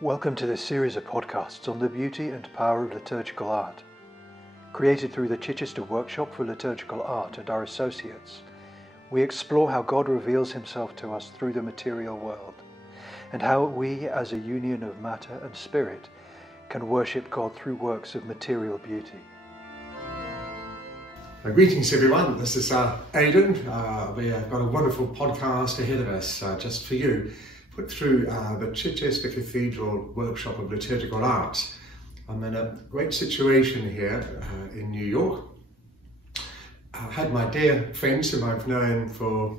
Welcome to this series of podcasts on the beauty and power of liturgical art. Created through the Chichester Workshop for Liturgical Art and our associates, we explore how God reveals himself to us through the material world, and how we, as a union of matter and spirit, can worship God through works of material beauty. Greetings everyone, this is Aidan. We have got a wonderful podcast ahead of us just for you, put through the Chichester Cathedral Workshop of Liturgical Arts. I'm in a great situation here in New York. I had my dear friends whom I've known for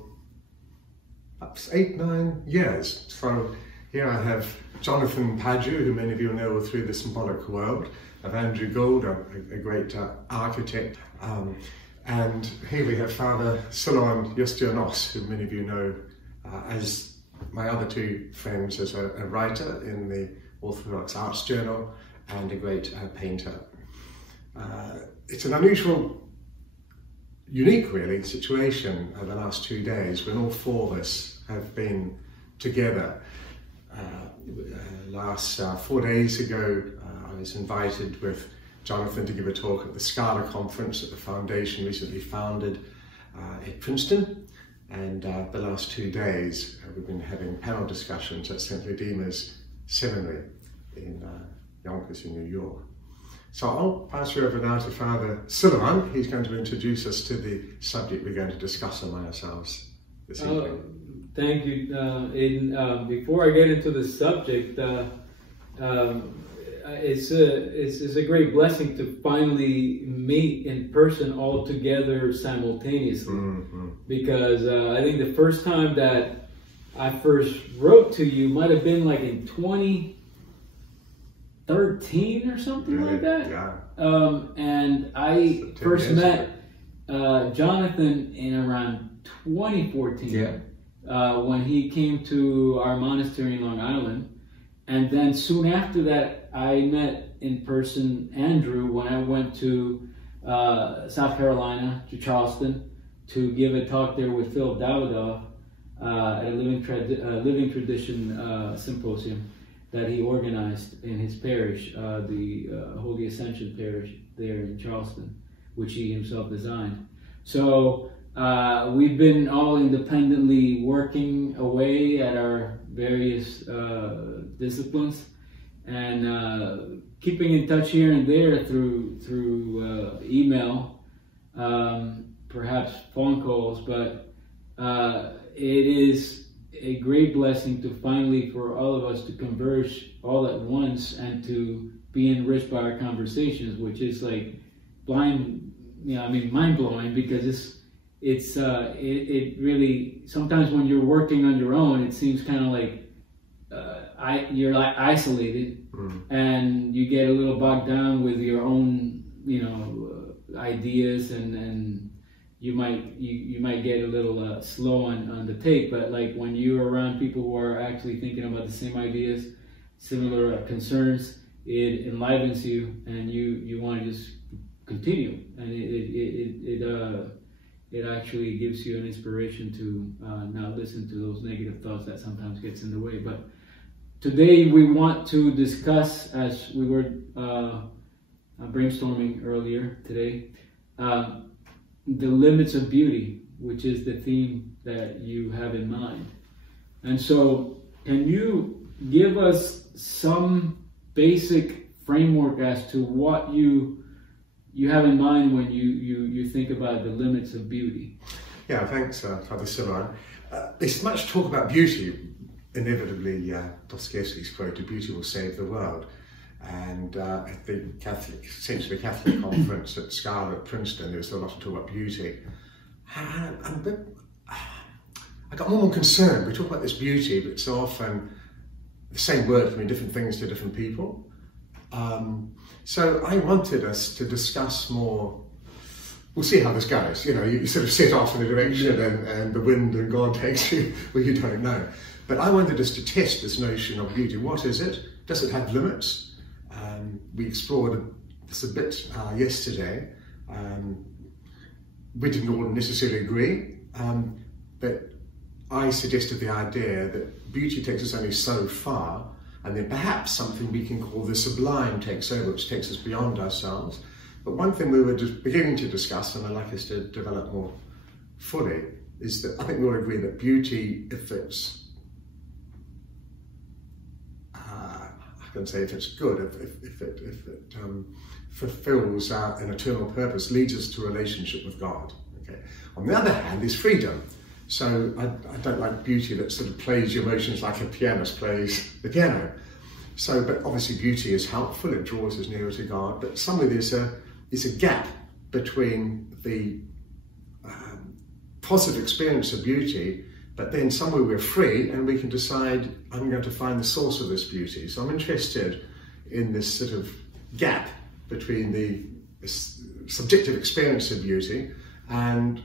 perhaps 8-9 years. So here I have Jonathan Pageau, who many of you know through the symbolic world, of Andrew Gould, a great architect. And here we have Father Silouan Justiniano, who many of you know as my other two friends, as a writer in the Orthodox Arts Journal and a great painter. It's an unusual, unique really, situation the last 2 days when all four of us have been together. Last 4 days ago, I was invited with Jonathan to give a talk at the Scholar Conference that the Foundation recently founded at Princeton. And the last 2 days, we've been having panel discussions at St. Redeemer's Seminary in Yonkers in New York. So I'll pass you over now to Father Silouan. He's going to introduce us to the subject we're going to discuss among ourselves this evening. Thank you, Aidan. Before I get into the subject, it's a great blessing to finally meet in person all together simultaneously. Because I think the first time that I first wrote to you might have been like in 2013 or something like that. Yeah. And I first met Jonathan in around 2014. Yeah. When he came to our monastery in Long Island. And then soon after that, I met in person Andrew when I went to South Carolina, to Charleston, to give a talk there with Philip Davidoff at a Living Tradition Symposium that he organized in his parish, the Holy Ascension Parish there in Charleston, which he himself designed. So we've been all independently working away at our various disciplines, and keeping in touch here and there through email, perhaps phone calls, but it is a great blessing to finally, for all of us, to converge all at once and to be enriched by our conversations, which is like mind-blowing, because it really, sometimes when you're working on your own, it seems kind of like you're like isolated, and you get a little bogged down with your own, ideas, and you might get a little slow on the take. But like when you're around people who are actually thinking about the same ideas, similar concerns, it enlivens you, and you want to just continue, and it actually gives you an inspiration to not listen to those negative thoughts that sometimes gets in the way. But today we want to discuss, as we were brainstorming earlier today, the limits of beauty, which is the theme that you have in mind. And so, can you give us some basic framework as to what you have in mind when you think about the limits of beauty? Yeah, thanks, Father Silouan. There's much talk about beauty. Inevitably, Dostoevsky's quote, "Beauty will save the world." And at the essentially Catholic conference at Scholar at Princeton, there was a lot of talk about beauty. I got more and more concerned. We talk about this beauty, but so often the same word can mean different things to different people. So I wanted us to discuss more. We'll see how this goes. You sort of set off in a direction, and the wind and God takes you where you don't know. But I wanted us to test this notion of beauty. What is it? Does it have limits? We explored this a bit yesterday. We didn't all necessarily agree, but I suggested the idea that beauty takes us only so far, and then perhaps something we can call the sublime takes over, which takes us beyond ourselves. But one thing we were just beginning to discuss, and I'd like us to develop more fully, is that I think we all agree that beauty, if it's, I can say if it's good, if it fulfills an eternal purpose, leads us to a relationship with God. Okay. On the other hand, there's freedom. So I don't like beauty that sort of plays your emotions like a pianist plays the piano. So, but obviously beauty is helpful, it draws us nearer to God, but somewhere there's a gap between the positive experience of beauty, but then somewhere we're free and we can decide, I'm going to find the source of this beauty. So I'm interested in this sort of gap between the subjective experience of beauty, and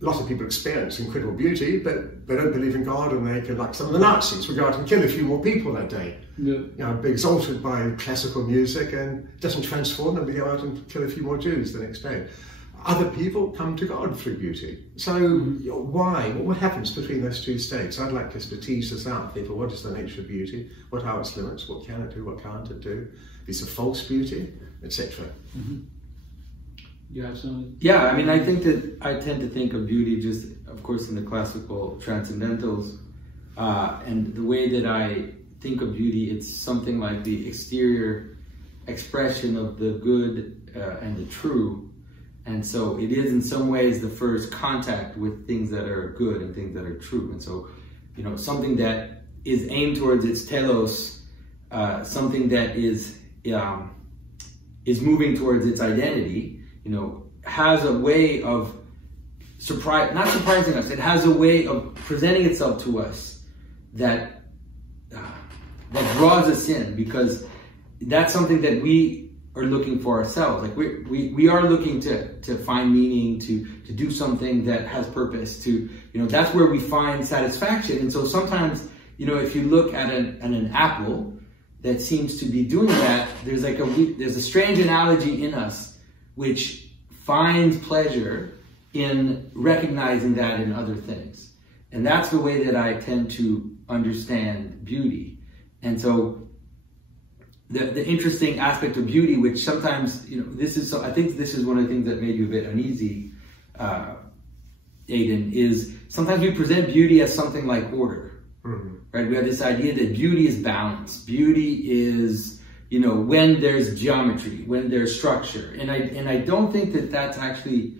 a lot of people experience incredible beauty, but they don't believe in God, and they can, like some of the Nazis, would go out and kill a few more people that day. Yeah. You know, be exalted by classical music, and it doesn't transform them, they go out and kill a few more Jews the next day. Other people come to God through beauty. So why? What happens between those two states? I'd like us to tease this out, people. What is the nature of beauty? What are its limits? What can it do? What can't it do? Is it false beauty, etc.? You have some? Yeah, I mean, I think that I tend to think of beauty just, of course, in the classical transcendentals. And the way that I think of beauty, it's something like the exterior expression of the good and the true. And so it is in some ways the first contact with things that are good and things that are true. And so, you know, something that is aimed towards its telos, something that is moving towards its identity, you know, has a way of not surprising us, it has a way of presenting itself to us that draws us in, because that's something that we are looking for ourselves. Like we are looking to find meaning, to do something that has purpose, to, you know, that's where we find satisfaction. And so sometimes, you know, if you look at an apple that seems to be doing that, there's a strange analogy in us which finds pleasure in recognizing that in other things. And that's the way that I tend to understand beauty. And so the interesting aspect of beauty, which sometimes, you know, I think this is one of the things that made you a bit uneasy, Aidan, is sometimes we present beauty as something like order, right? We have this idea that beauty is balance. Beauty is, you know, when there's geometry, when there's structure. And I don't think that that's actually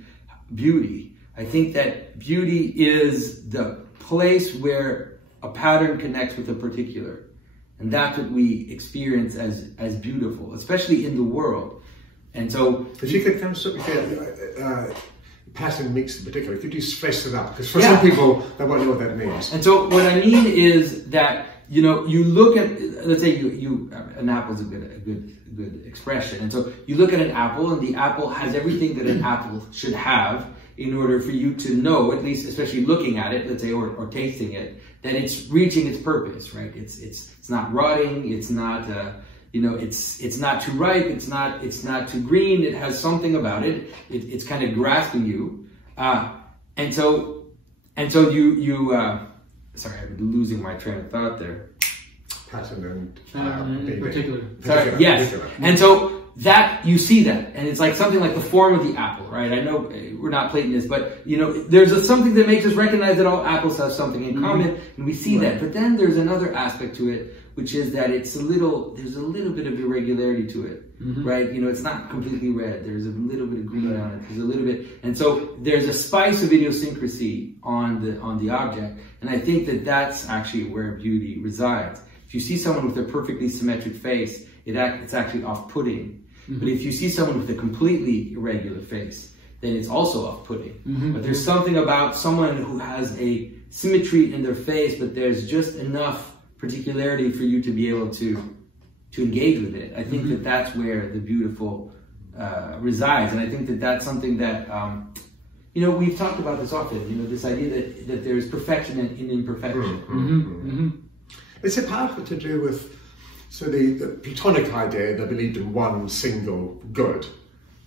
beauty. I think that beauty is the place where a pattern connects with a particular. And that's what we experience as beautiful, especially in the world. And so, if you could come to pattern mix in particular, could you stress it out? Because for some people, they won't know what that means. And so, what I mean is that, you know, you look at, let's say an apple is a good expression. And so you look at an apple, and the apple has everything that an apple should have in order for you to know, at least, especially looking at it, let's say, or tasting it, that it's reaching its purpose, right? It's not rotting. It's not, you know, it's not too ripe. It's not too green. It has something about it. It's kind of grasping you, and so you. Sorry, I'm losing my train of thought there. Pattern in particular. Sorry, yes. And so that, you see that, and it's like something like the form of the apple, right? I know we're not Platonists, but, you know, there's something that makes us recognize that all apples have something in common, and we see that. But then there's another aspect to it, which is that there's a little bit of irregularity to it, right? You know, it's not completely red. There's a little bit of green on it. There's a little bit, and so there's a spice of idiosyncrasy on the object, and I think that that's actually where beauty resides. If you see someone with a perfectly symmetric face, it's actually off-putting. But if you see someone with a completely irregular face, then it's also off-putting. But there's something about someone who has a symmetry in their face, but there's just enough particularity for you to be able to engage with it. I think that that's where the beautiful resides. And I think that that's something that, you know, we've talked about this often, you know, this idea that there's perfection in imperfection. Is it partly to do with, so the Platonic idea, they believed in one single good.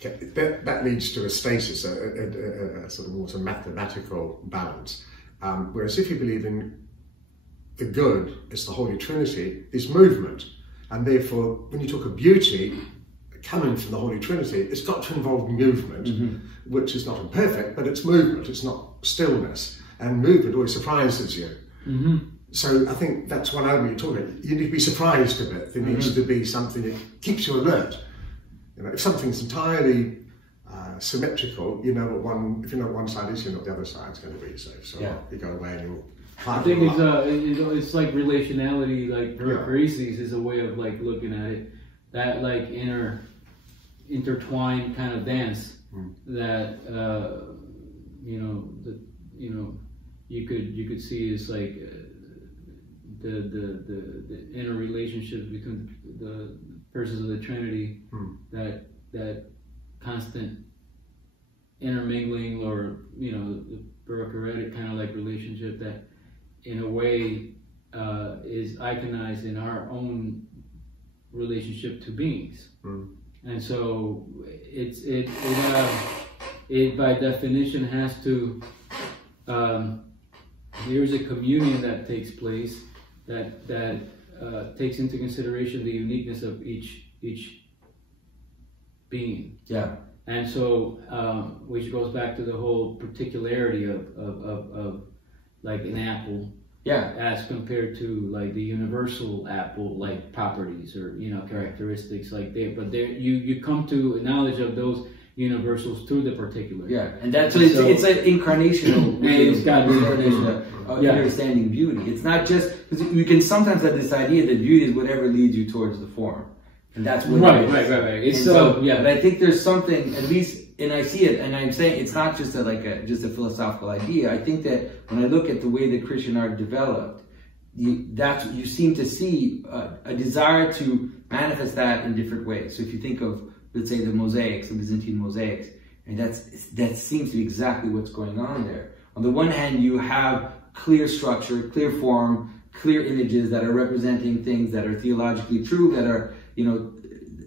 Okay, that leads to a stasis, a sort of almost a mathematical balance. Whereas if you believe in the good, it's the Holy Trinity, is movement. And therefore, when you talk of beauty coming from the Holy Trinity, it's got to involve movement, which is not imperfect, but it's movement, it's not stillness. And movement always surprises you. So I think that's one element you're talking about. You need to be surprised a bit. There needs to be something that keeps you alert. You know, if something's entirely symmetrical, you know what one, if you know what one side is, you know what the other side's going to be. So you go away and you'll I think it's like relationality, like perisis is a way of like looking at it. That like intertwined kind of dance that you could see is like the inner relationships between the persons of the Trinity, that constant intermingling, or the Baroque kind of like relationship that in a way is iconized in our own relationship to beings. And so it by definition has to, there's a communion that takes place that takes into consideration the uniqueness of each being. Yeah. And so, which goes back to the whole particularity of like an apple, as compared to like the universal apple, like properties or characteristics like you come to a knowledge of those universals through the particular. Yeah, and that's it's an incarnational way of understanding beauty. It's not just because you can sometimes have this idea that beauty is whatever leads you towards the form. And that's what right. It's but I think there's something, at least, and I see it, and I'm saying it's not just just a philosophical idea. I think that when I look at the way that Christian art developed, you seem to see a desire to manifest that in different ways. So if you think of, let's say, the mosaics, the Byzantine mosaics, and that seems to be exactly what's going on there. On the one hand, you have clear structure, clear form, clear images that are representing things that are theologically true, that are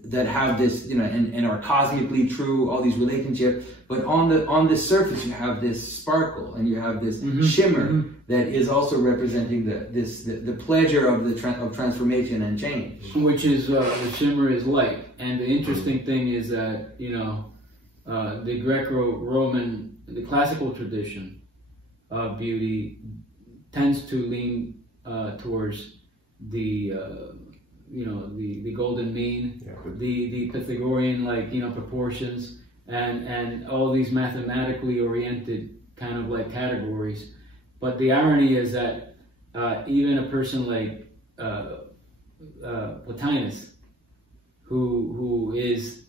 that have this, and are cosmically true, all these relationships. But on the surface, you have this sparkle and you have this shimmer that is also representing the pleasure of transformation and change. Which is the shimmer is light. And the interesting thing is that the Greco-Roman, the classical tradition of beauty tends to lean towards the golden mean, the Pythagorean proportions, and all these mathematically oriented kind of like categories. But the irony is that even a person like Plotinus, who is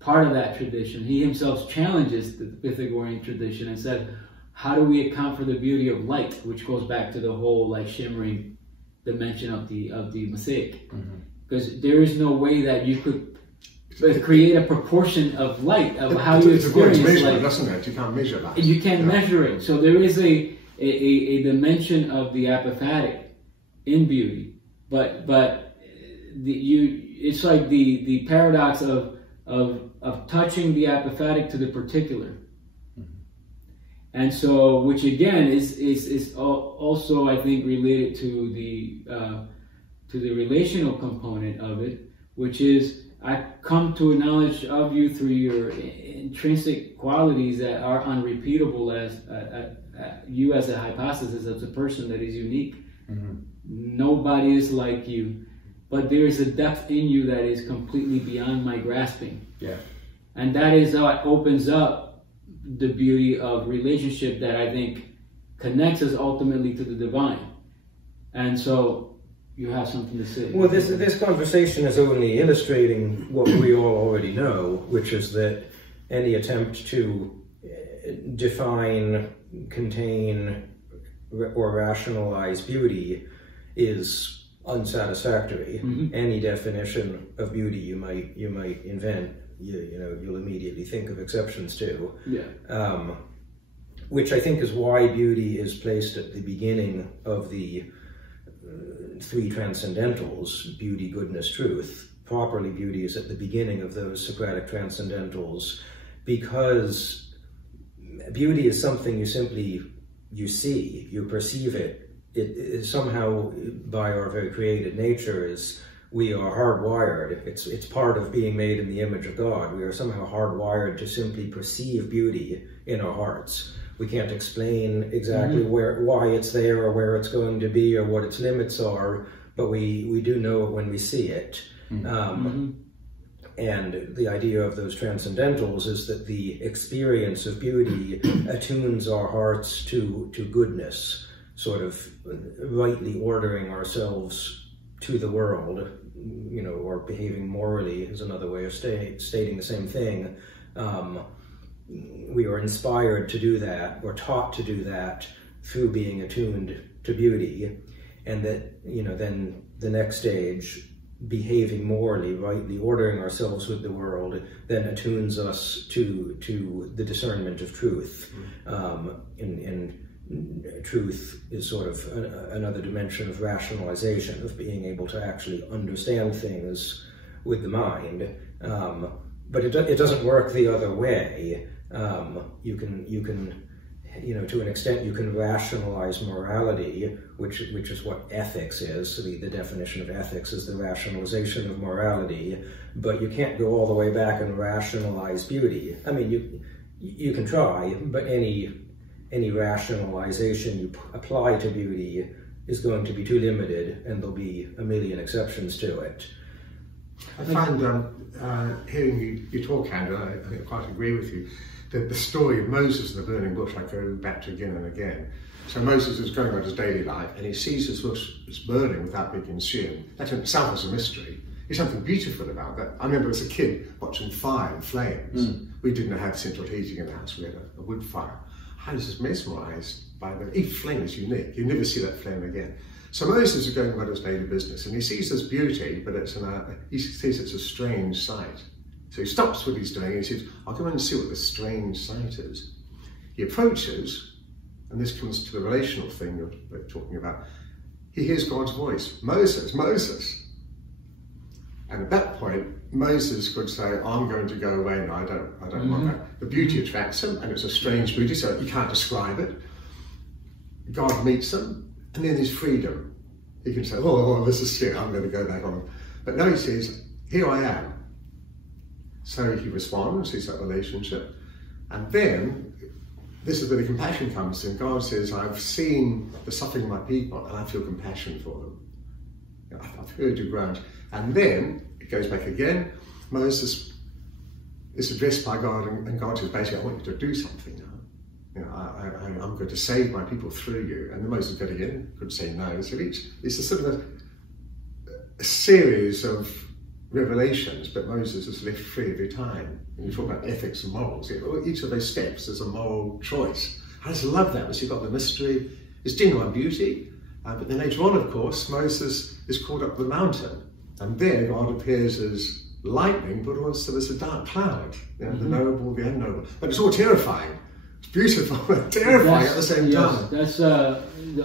part of that tradition, he himself challenges the Pythagorean tradition and said, how do we account for the beauty of light, which goes back to the whole like shimmering dimension of the mosaic, because there is no way that you could create a proportion of light of how you experience light. Doesn't it? You can't measure that. You can't measure it. So there is a dimension of the apophatic in beauty, but it's like the paradox of touching the apophatic to the particular. And so, which again is also, I think, related to the relational component of it, which is I come to a knowledge of you through your intrinsic qualities that are unrepeatable as you as a hypostasis, as a person that is unique. Nobody is like you, but there is a depth in you that is completely beyond my grasping. Yeah, and that is how it opens up the beauty of relationship that I think connects us ultimately to the divine. And so you have something to say. Well, this conversation is only illustrating what we all already know, which is that any attempt to define, contain, or rationalize beauty is unsatisfactory. Any definition of beauty you might invent, you'll immediately think of exceptions to. Which I think is why beauty is placed at the beginning of the three transcendentals: beauty, goodness, truth. Properly, beauty is at the beginning of those Socratic transcendentals, because beauty is something you see, you perceive it somehow by our very created nature is we are hardwired. It's part of being made in the image of God. We are somehow hardwired to simply perceive beauty in our hearts. We can't explain exactly why it's there or where it's going to be or what its limits are, but we do know it when we see it. And the idea of those transcendentals is that the experience of beauty attunes our hearts to goodness, sort of rightly ordering ourselves to the world, you know, or behaving morally is another way of stating the same thing. We are inspired to do that, or taught to do that, through being attuned to beauty, and that, you know, then the next stage, behaving morally, rightly ordering ourselves with the world, then attunes us to the discernment of truth. And truth is sort of another dimension of rationalization, of being able to actually understand things with the mind. But it doesn't work the other way. You can, you know, to an extent, you can rationalize morality, which is what ethics is. So the definition of ethics is the rationalization of morality, but you can't go all the way back and rationalize beauty. I mean, you can try, but any rationalization you apply to beauty is going to be too limited, and there'll be a million exceptions to it. I find hearing you talk, Andrew, I quite agree with you. The story of Moses and the burning bush I go back to again and again. So Moses is going about his daily life and he sees this bush is burning without being consumed. That in itself is a mystery. There's something beautiful about that. I remember as a kid watching fire and flames. We didn't have central heating in the house, we had a wood fire. I was just mesmerised by each flame is unique. You never see that flame again. So Moses is going about his daily business and he sees this beauty, but he sees it's a strange sight. So he stops what he's doing and he says, I'll go and see what this strange sight is. He approaches, and this comes to the relational thing we're talking about. He hears God's voice, Moses, Moses. And at that point, Moses could say, I'm going to go away now, I don't want that. The beauty attracts him, and it's a strange beauty, so you can't describe it. God meets him, and then there's freedom. He can say, oh, this is shit, I'm going to go back on. But no, he says, here I am. So he responds, he's that relationship. And then, this is where the compassion comes in. God says, I've seen the suffering of my people, and I feel compassion for them. I've heard your groans. And then, it goes back again. Moses is addressed by God, and God says, basically, I want you to do something now. You know, I'm going to save my people through you. And Moses got again, could say no. So it's a sort of a series of revelations, but Moses is left free every time. And you talk about ethics and morals. Each of those steps is a moral choice. I just love that, because you've got the mystery, it's genuine beauty. But then later on, of course, Moses is caught up the mountain. And there God appears as lightning, but also as a dark cloud. You know, the knowable, the unknowable. But it's all terrifying. It's beautiful, but terrifying at the same time. That's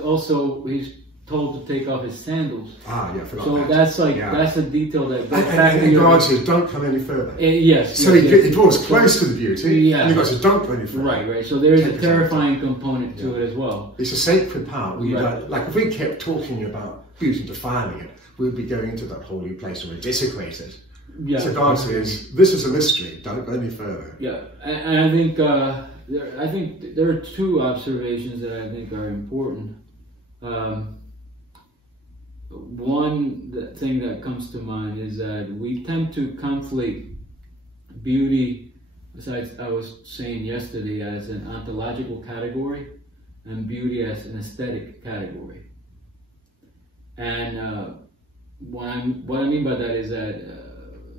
also, he's told to take off his sandals. Ah, yeah, I forgot so that. that's like, that's a detail that goes back to and God says, don't come any further. Yes. So he draws close to the beauty, and God says, don't go any further. Right. So there's a terrifying component to it as well. It's a sacred part. Like if we kept talking about beauty and defining it, we'd be going into that holy place and we'd desecrate it. Yeah. So God says, this is a mystery, don't go any further. Yeah, and I think there are two observations that I think are important. One thing that comes to mind is that we tend to conflate beauty, besides I was saying yesterday, as an ontological category and beauty as an aesthetic category. And what I mean by that is that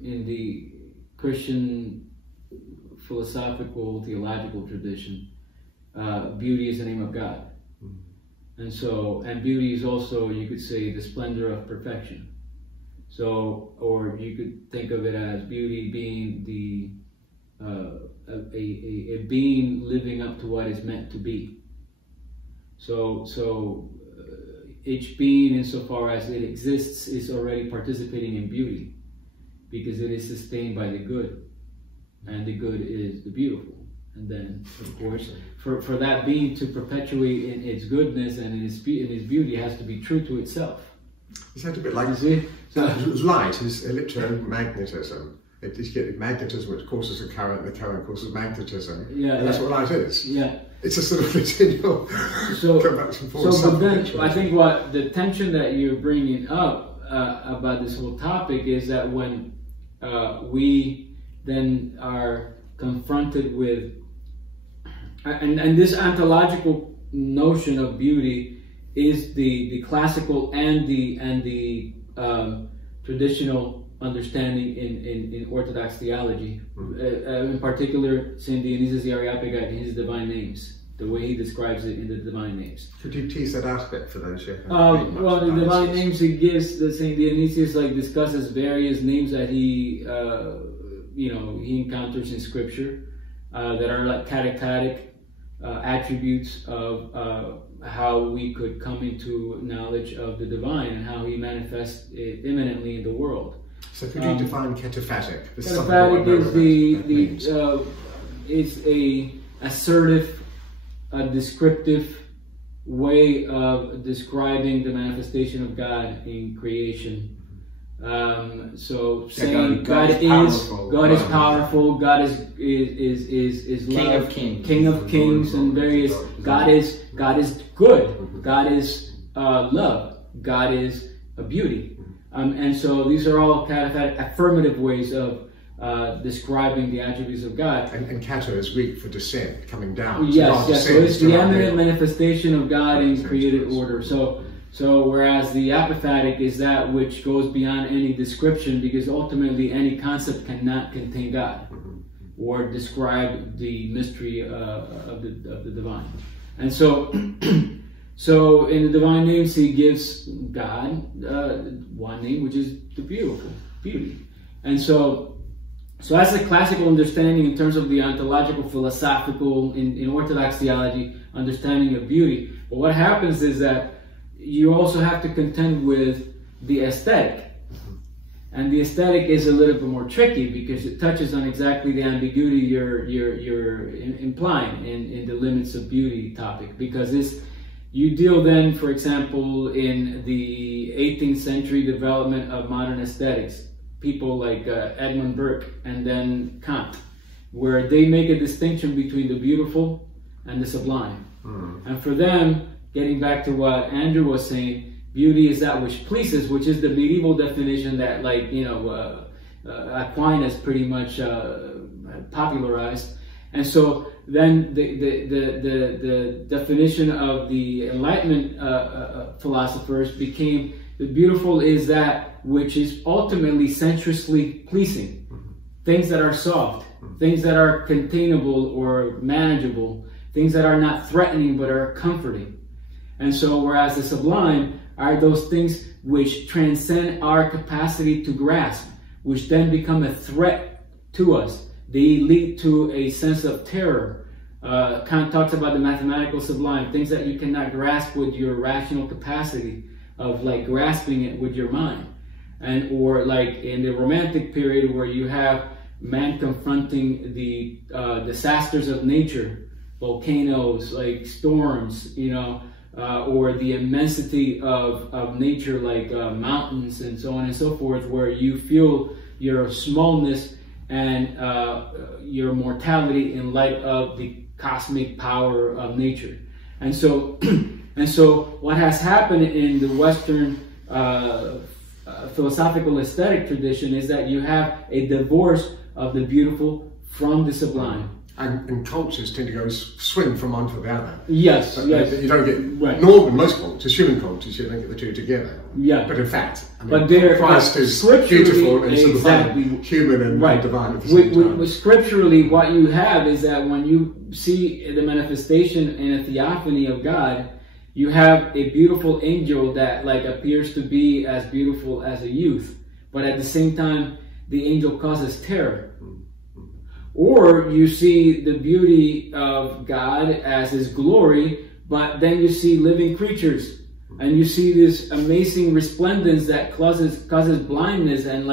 in the Christian philosophical, theological tradition, beauty is the name of God. And beauty is also, you could say, the splendor of perfection. So, or you could think of it as beauty being a being living up to what is meant to be. So each being, insofar as it exists, is already participating in beauty, because it is sustained by the good, and the good is the beautiful. And then, of course, for that being to perpetuate in its goodness and in its beauty, it has to be true to itself. It's a bit like light is electromagnetism. You get magnetism, which causes a current, the current causes magnetism. Yeah, and that's what light is. Yeah. It's a sort of continual come back and forth. So, but then I think what the tension that you're bringing up about this whole topic is that when we then are confronted with, and this ontological notion of beauty is the classical and the traditional understanding in Orthodox theology, in particular Saint Dionysius the Areopagite in his divine names, the way he describes it in the divine names. Could you tease that out a bit for those who well, the divine names he gives, the Saint Dionysius discusses various names that he he encounters in Scripture that are like catechized attributes of how we could come into knowledge of the divine and how he manifests it immanently in the world. So could you define cataphatic? Cataphatic is a assertive, descriptive way of describing the manifestation of God in creation. So saying God is powerful, God is love, King of Kings, and various. God is good, God is love, God is beauty. And so these are all cataphatic, affirmative ways of describing the attributes of God. And kata is Greek for descent, coming down. Yes. So it's the eminent manifestation of God in created order. So whereas the apophatic is that which goes beyond any description, because ultimately any concept cannot contain God or describe the mystery of the divine. And so, so in the divine names, he gives God one name, which is the beauty. And so that's a classical understanding in terms of the ontological, philosophical, in Orthodox theology, understanding of beauty. But what happens is that you also have to contend with the aesthetic. And the aesthetic is a little bit more tricky because it touches on exactly the ambiguity you're implying in the limits of beauty topic. Because you deal then, for example, in the 18th century development of modern aesthetics, people like Edmund Burke and then Kant, where they make a distinction between the beautiful and the sublime. And for them, getting back to what Andrew was saying, beauty is that which pleases, which is the medieval definition that, Aquinas pretty much popularized. And so then the definition of the Enlightenment philosophers became the beautiful is that which is ultimately sensuously pleasing. Things that are soft, things that are containable or manageable, things that are not threatening but are comforting. And so whereas the sublime are those things which transcend our capacity to grasp, which then become a threat to us. They lead to a sense of terror. Kant talks about the mathematical sublime, things that you cannot grasp with your rational capacity of grasping it with your mind. Or like in the Romantic period where you have man confronting the disasters of nature, volcanoes, like storms, or the immensity of nature, like mountains and so on and so forth, where you feel your smallness and your mortality in light of the cosmic power of nature. And so, what has happened in the Western philosophical aesthetic tradition is that you have a divorce of the beautiful from the sublime. And cultures tend to go swing from one to the other. Yes, yes. You don't get, in most cultures, human cultures, you don't get the two together. Yeah. But in fact, Christ is beautiful and exactly, human and divine at the same time. Scripturally, what you have is that when you see the manifestation in a theophany of God, you have a beautiful angel that appears to be as beautiful as a youth, but at the same time, the angel causes terror. Or you see the beauty of God as His glory, but then you see living creatures, and you see this amazing resplendence that causes blindness, and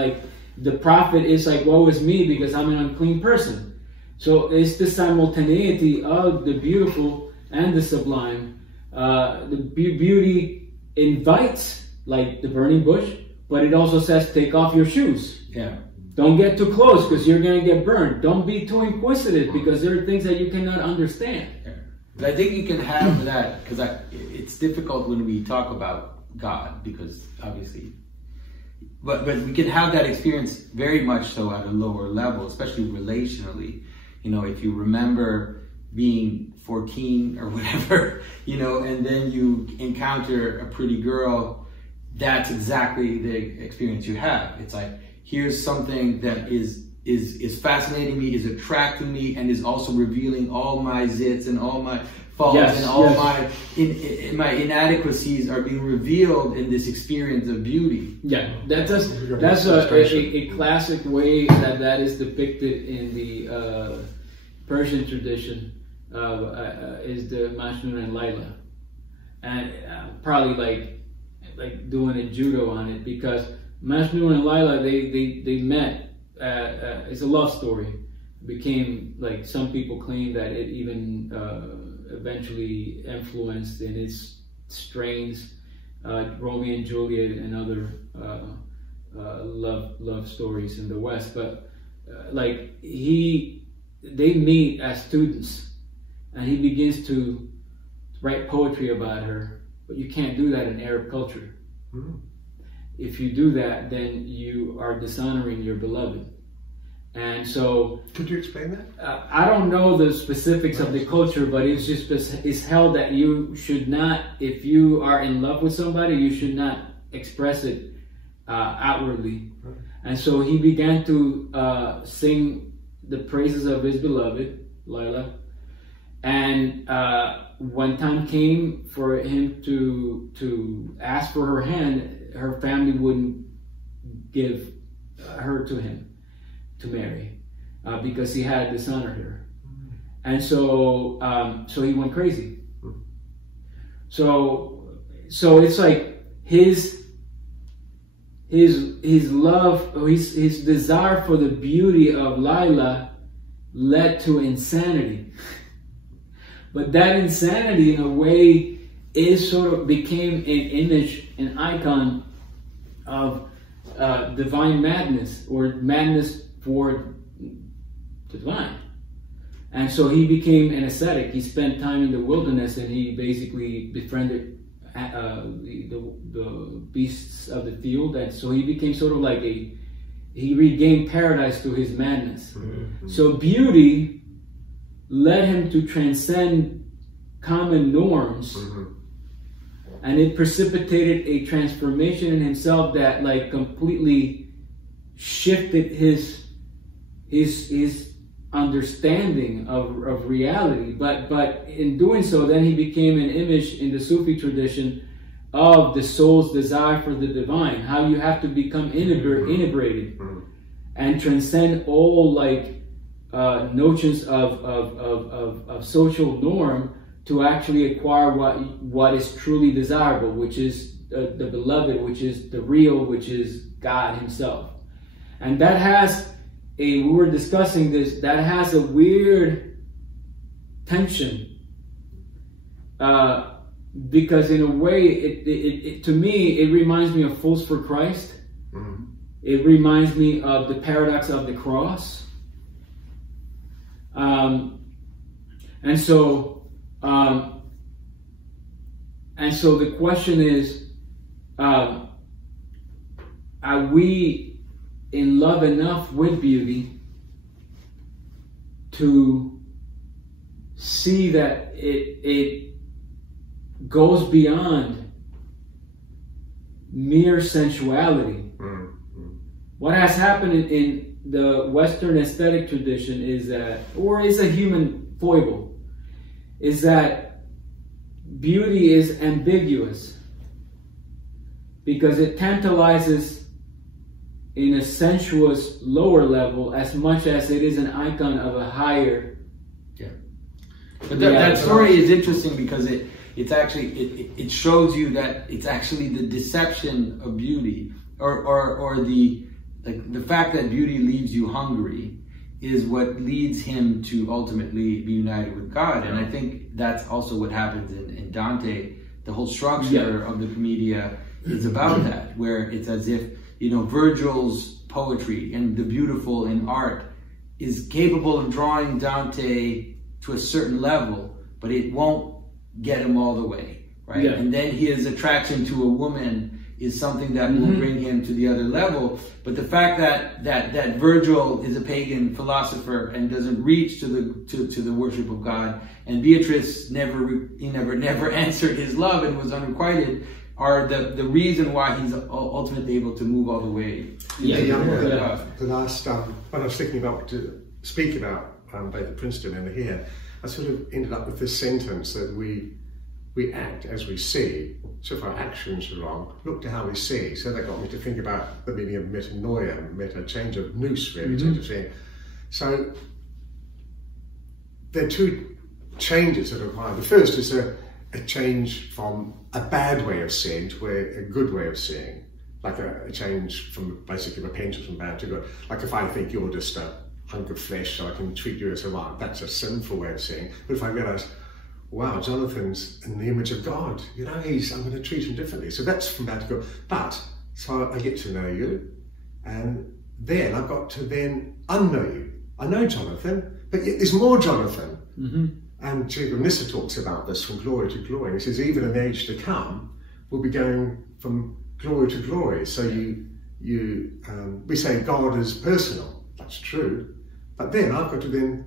the prophet is like, woe is me because I'm an unclean person. So it's the simultaneity of the beautiful and the sublime. The beauty invites, like the burning bush, but it also says, take off your shoes. Yeah. Don't get too close because you're going to get burned. Don't be too inquisitive because there are things that you cannot understand. Yeah. But I think you can have that, because it's difficult when we talk about God, because obviously, but we can have that experience very much so at a lower level, especially relationally. You know, if you remember being 14 or whatever, you know, and then you encounter a pretty girl, that's exactly the experience you have. It's like, here's something that is fascinating me, is attracting me, and is also revealing all my zits and all my faults and all my inadequacies are being revealed in this experience of beauty. Yeah, that's a classic way that is depicted in the Persian tradition. Is the Majnun and Layla, and probably like doing a judo on it, because Majnun and Layla, they met. It's a love story. It became, like, some people claim that it even eventually influenced in its strains Romeo and Juliet and other love stories in the West. But they meet as students, and he begins to write poetry about her. But you can't do that in Arab culture. Mm-hmm. If you do that, then you are dishonoring your beloved. And so, could you explain that? I don't know the specifics of the culture, but it's held that you should not, if you are in love with somebody, you should not express it outwardly. Right. And so he began to sing the praises of his beloved, Layla. And when time came for him to ask for her hand, her family wouldn't give her to him to marry because he had dishonored her. And so he went crazy. So it's like his love, or his desire for the beauty of Layla led to insanity. But that insanity, in a way, became an image, an icon of divine madness, or madness for the divine. And so he became an ascetic. He spent time in the wilderness, and he basically befriended the beasts of the field. And so he became sort of like he regained paradise through his madness. Mm-hmm. So beauty led him to transcend common norms. Mm-hmm. And it precipitated a transformation in himself that, like, completely shifted his understanding of reality. But in doing so, then he became an image in the Sufi tradition of the soul's desire for the divine. How you have to become integrated and transcend all, like, notions of social norm to actually acquire what is truly desirable, which is the beloved, which is the real, which is God himself. And that has we were discussing this, that has a weird tension, because in a way, it to me, it reminds me of Fools for Christ. Mm-hmm. It reminds me of the paradox of the cross. And so the question is, are we in love enough with beauty to see that it goes beyond mere sensuality? Mm-hmm. What has happened in the Western aesthetic tradition is that, or it's a human foible, is that beauty is ambiguous because it tantalizes in a sensuous lower level as much as it is an icon of a higher. Yeah. But that story is interesting because it shows you that it's actually the deception of beauty, or the fact that beauty leaves you hungry is what leads him to ultimately be united with God. And I think that's also what happens in Dante. The whole structure of the Commedia is about that, where it's as if, you know, Virgil's poetry and the beautiful in art is capable of drawing Dante to a certain level, but it won't get him all the way, right? And then his attraction to a woman is something that will bring him to the other level. But the fact that Virgil is a pagan philosopher and doesn't reach to the worship of God, and Beatrice never answered his love and was unrequited, are the reason why he's ultimately able to move all the way. The last when I was thinking about to speak about both the Princeton and here, I sort of ended up with this sentence that we act as we see. So if our actions are wrong, look to how we see. So that got me to think about the meaning of metanoia, change of nous, really, change of seeing. So there are two changes that are required. The first is a change from a bad way of seeing to a good way of seeing. Like a change from basically repentance from bad to good. Like if I think you're just a hunk of flesh, so I can treat you as a man, that's a sinful way of seeing. But if I realise, wow, Jonathan's in the image of God, you know, I'm going to treat him differently. So that's from bad to good. But, so I get to know you, and then I've got to then unknow you. I know Jonathan, but yet there's more Jonathan. And Nissa talks about this, from glory to glory. And he says, even in the age to come, we'll be going from glory to glory. So we say God is personal. That's true. But then I've got to then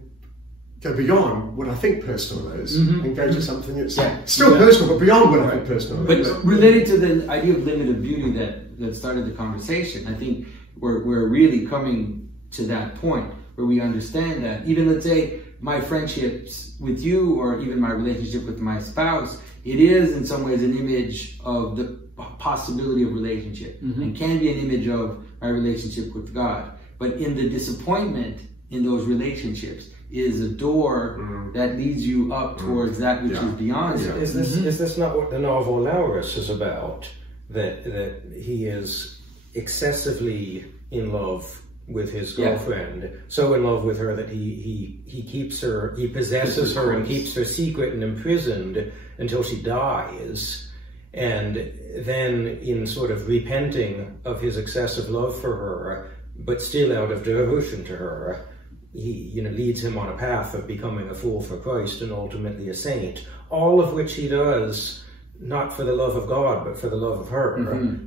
go beyond what I think personal is and go to something that's still personal, but beyond what I think personal is. But related to the idea of limited beauty that started the conversation, I think we're really coming to that point where we understand that even, let's say, my friendships with you, or even my relationship with my spouse, it is in some ways an image of the possibility of relationship, and can be an image of my relationship with God. But in the disappointment in those relationships is a door that leads you up towards that which is beyond it. Is this not what the novel Laurus is about? That he is excessively in love with his girlfriend, so in love with her that he keeps her, he possesses her and keeps her secret and imprisoned until she dies. And then, in sort of repenting of his excessive love for her, but still out of devotion to her, he, you know, leads him on a path of becoming a fool for Christ and ultimately a saint. All of which he does not for the love of God, but for the love of her.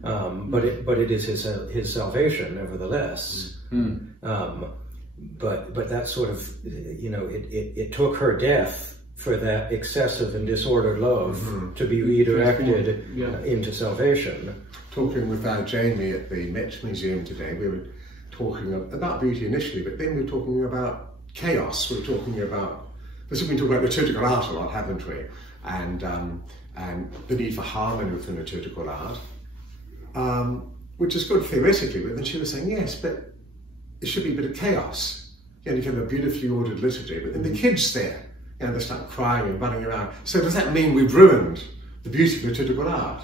But it is his salvation, nevertheless. But that sort of, you know, it took her death for that excessive and disordered love to be redirected into salvation. Talking with Jamie at the Met Museum today, we were talking about beauty initially, but then we were talking about chaos. We were talking about, we've been talking about liturgical art a lot, haven't we? And the need for harmony within liturgical art, which is good theoretically, but then she was saying, yes, but there should be a bit of chaos. You know, you can have a beautifully ordered liturgy, but then the kids there, you know, they start crying and running around. So does that mean we've ruined the beauty of liturgical art?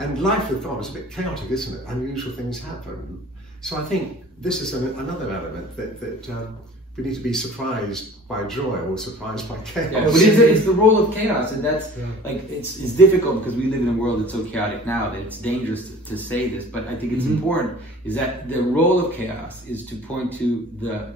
And life with God is a bit chaotic, isn't it? Unusual things happen. So I think this is another element that we need to be surprised by joy or surprised by chaos. Yeah, but it's the role of chaos, and that's like it's difficult because we live in a world that's so chaotic now that it's dangerous to say this. But I think it's important is that the role of chaos is to point to the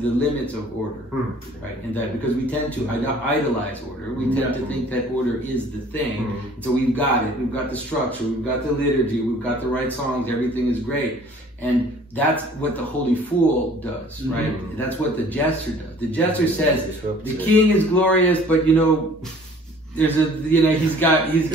limits of order, right? And that because we tend to idolize order, we tend to think that order is the thing. And so we've got it. We've got the structure. We've got the liturgy. We've got the right songs. Everything is great. And that's what the holy fool does, right? That's what the jester does. The jester says, the king is glorious, but you know, there's a, you know, he's got his,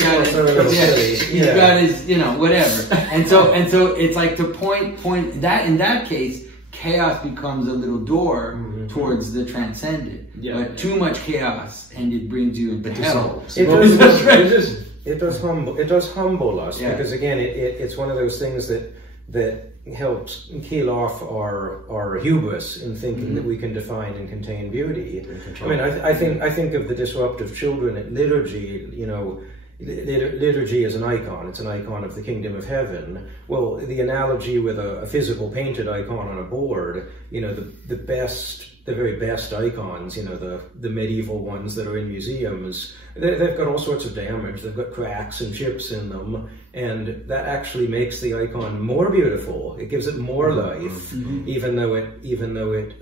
you know, whatever. And so it's like to point that in that case, chaos becomes a little door towards the transcendent. But too much chaos and it brings you into hell. It does humble us because again, it's one of those things that helps kill off our hubris in thinking that we can define and contain beauty. I mean, I think of the disruptive children at liturgy. You know, liturgy is an icon. It's an icon of the kingdom of heaven. Well, the analogy with a physical painted icon on a board, you know, the very best icons, you know, the medieval ones that are in museums, they've got all sorts of damage. They've got cracks and chips in them, and that actually makes the icon more beautiful. It gives it more life, even though it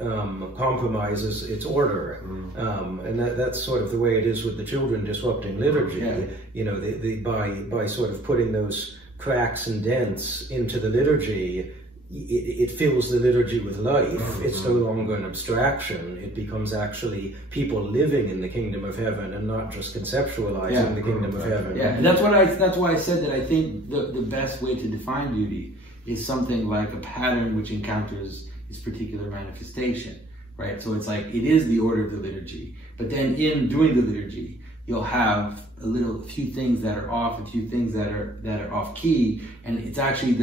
compromises its order. And that's sort of the way it is with the children disrupting liturgy. You know, by sort of putting those cracks and dents into the liturgy, it fills the liturgy with life. It's no longer an abstraction. It becomes actually people living in the kingdom of heaven and not just conceptualizing the kingdom of heaven. Yeah, and that's why I said that I think the best way to define beauty is something like a pattern which encounters its particular manifestation, right? So it's like, it is the order of the liturgy, but then in doing the liturgy, you'll have a few things that are off, a few things that are off key, and it's actually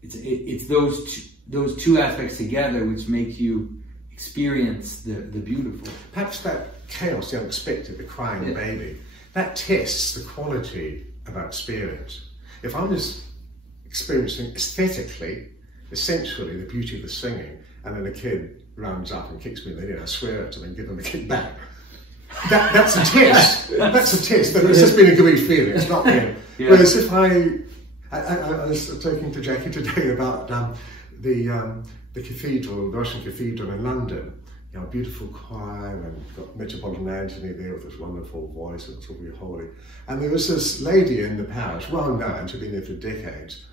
it's those two aspects together which make you experience the beautiful. Perhaps that chaos, the unexpected, the crying baby, that tests the quality of our experience. If I'm just experiencing aesthetically, essentially, the beauty of the singing, and then a kid runs up and kicks me in the ear, I swear at them and give them a kick back. That's a test. That's a test. But it's just been a good feeling. It's not me. Whereas if I was talking to Jackie today about the cathedral, the Russian cathedral in London. You know, a beautiful choir, and got Metropolitan Anthony there with his wonderful voice, and it's all really holy. And there was this lady in the parish, well known, she'd been there for decades.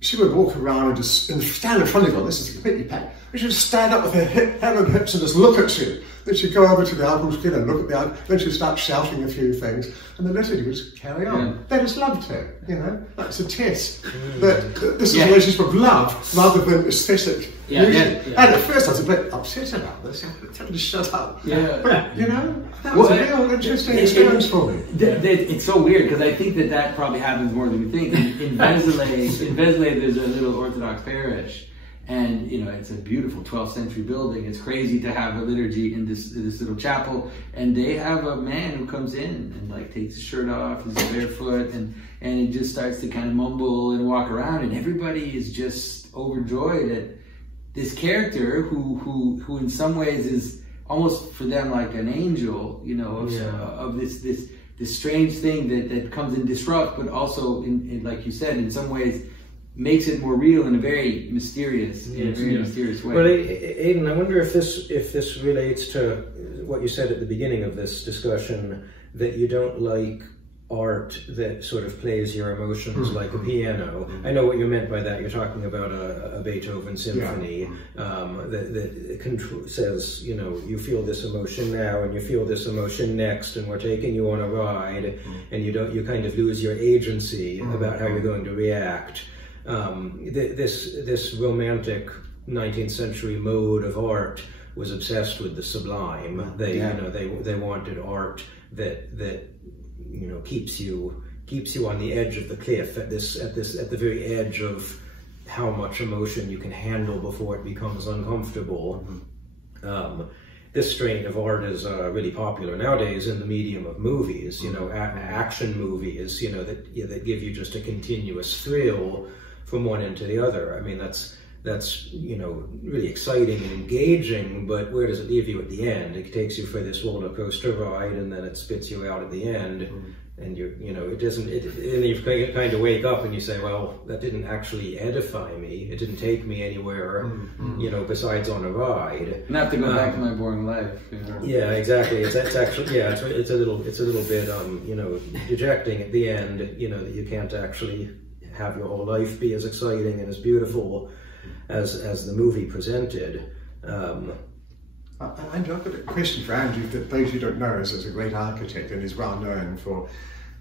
She would walk around and just stand in front of you. This is completely packed. And she would stand up with her hand on hips and just look at you. Then she'd go over to the altar skin and look at the altar. Then she'd start shouting a few things, and the liturgy would just carry on. They just loved her, you know. That's a test. That this is a relationship of love rather than aesthetic. And at first I was a bit upset about this. I was having to shut up. But you know, that was a real interesting experience for me. It's so weird because I think that probably happens more than we think. In Vézelay, there's a little Orthodox parish, and you know, it's a beautiful 12th century building. It's crazy to have a liturgy in this little chapel, and they have a man who comes in and like takes his shirt off, he's barefoot, and he just starts to kind of mumble and walk around, and everybody is just overjoyed at this character who in some ways is almost for them like an angel, you know, of this strange thing that comes and disrupts, but also in like you said, in some ways makes it more real in a very mysterious, mysterious way. Well, Aidan, I wonder if this relates to what you said at the beginning of this discussion, that you don't like art that sort of plays your emotions like a piano. I know what you meant by that. You're talking about a Beethoven symphony that says, you know, you feel this emotion now and you feel this emotion next, and we're taking you on a ride, and you kind of lose your agency about how you're going to react. This romantic 19th century mode of art was obsessed with the sublime. They wanted art that you know, keeps you on the edge of the cliff, at the very edge of how much emotion you can handle before it becomes uncomfortable. This strain of art is really popular nowadays in the medium of movies. You know, action movies. You know, that give you just a continuous thrill from one end to the other. I mean, that's you know, really exciting and engaging, but where does it leave you at the end? It takes you for this roller coaster ride, and then it spits you out at the end, and you know, it doesn't. And you kind of wake up and you say, well, that didn't actually edify me. It didn't take me anywhere, you know, besides on a ride. Not to go back to my boring life. You know? Yeah, exactly. It's actually it's a little bit you know, dejecting at the end. You know, that you can't actually have your whole life be as exciting and as beautiful as the movie presented. Andrew, I've got a question for Andrew that those who don't know is a great architect and is well known for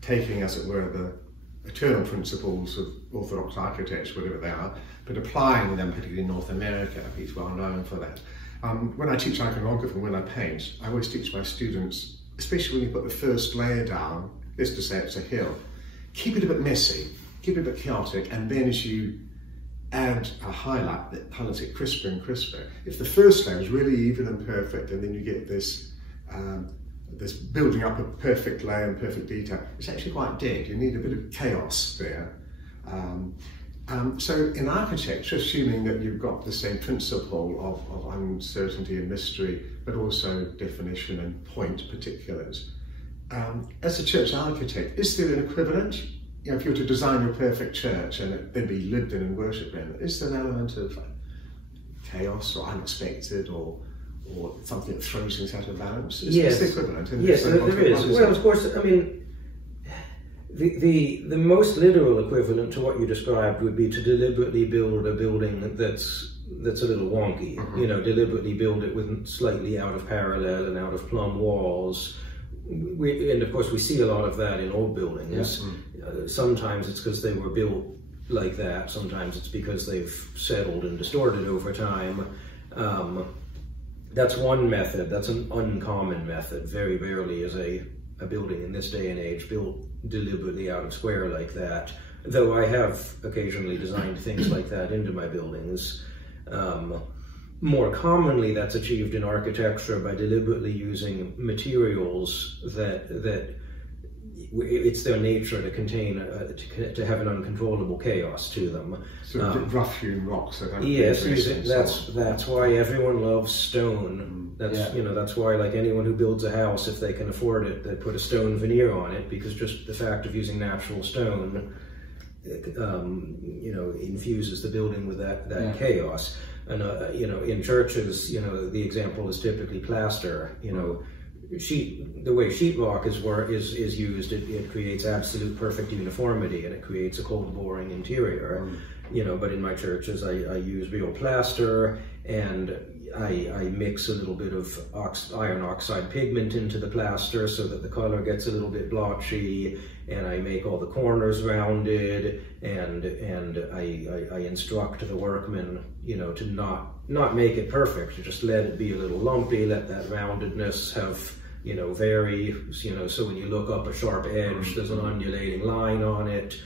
taking, as it were, the eternal principles of Orthodox architects, whatever they are, but applying them, particularly in North America. He's well known for that. When I teach iconography, when I paint, I always teach my students, especially when you put the first layer down, let's just say it's a hill, keep it a bit messy, keep it a bit chaotic, and then as you add a highlight that colours it crisper and crisper. If the first layer is really even and perfect, and then you get this this building up a perfect layer and perfect detail. It's actually quite dead. You need a bit of chaos there. So in architecture, assuming that you've got the same principle of uncertainty and mystery, but also definition and point particulars, as a church architect, is there an equivalent? You know, if you were to design your perfect church and it then be lived in and worshipped in, is there an element of chaos or unexpected or something that throws things out of balance? Is the equivalent? Yes, there is. Well, of course, I mean, the most literal equivalent to what you described would be to deliberately build a building that's a little wonky. You know, deliberately build it with slightly out of parallel and out of plumb walls. And of course, we see a lot of that in old buildings. Sometimes it's because they were built like that. Sometimes it's because they've settled and distorted over time. That's one method. That's an uncommon method. Very rarely is a building in this day and age built deliberately out of square like that. Though I have occasionally designed things like that into my buildings. More commonly, that's achieved in architecture by deliberately using materials that it's their nature to contain, to have an uncontrollable chaos to them. So rough-hewn rocks. Yes, that's why everyone loves stone. That's you know, that's why, like, anyone who builds a house, if they can afford it, they put a stone veneer on it, because just the fact of using natural stone, you know, infuses the building with that chaos. And you know, in churches, you know, the example is typically plaster. You know, the way sheetrock is used, it creates absolute perfect uniformity, and it creates a cold, boring interior. You know, but in my churches, I use real plaster, and I mix a little bit of iron oxide pigment into the plaster so that the color gets a little bit blotchy, and I make all the corners rounded, and I instruct the workmen, you know, to not make it perfect, to just let it be a little lumpy, let that roundedness have, you know, vary, you know, so when you look up a sharp edge, there's an undulating line on it.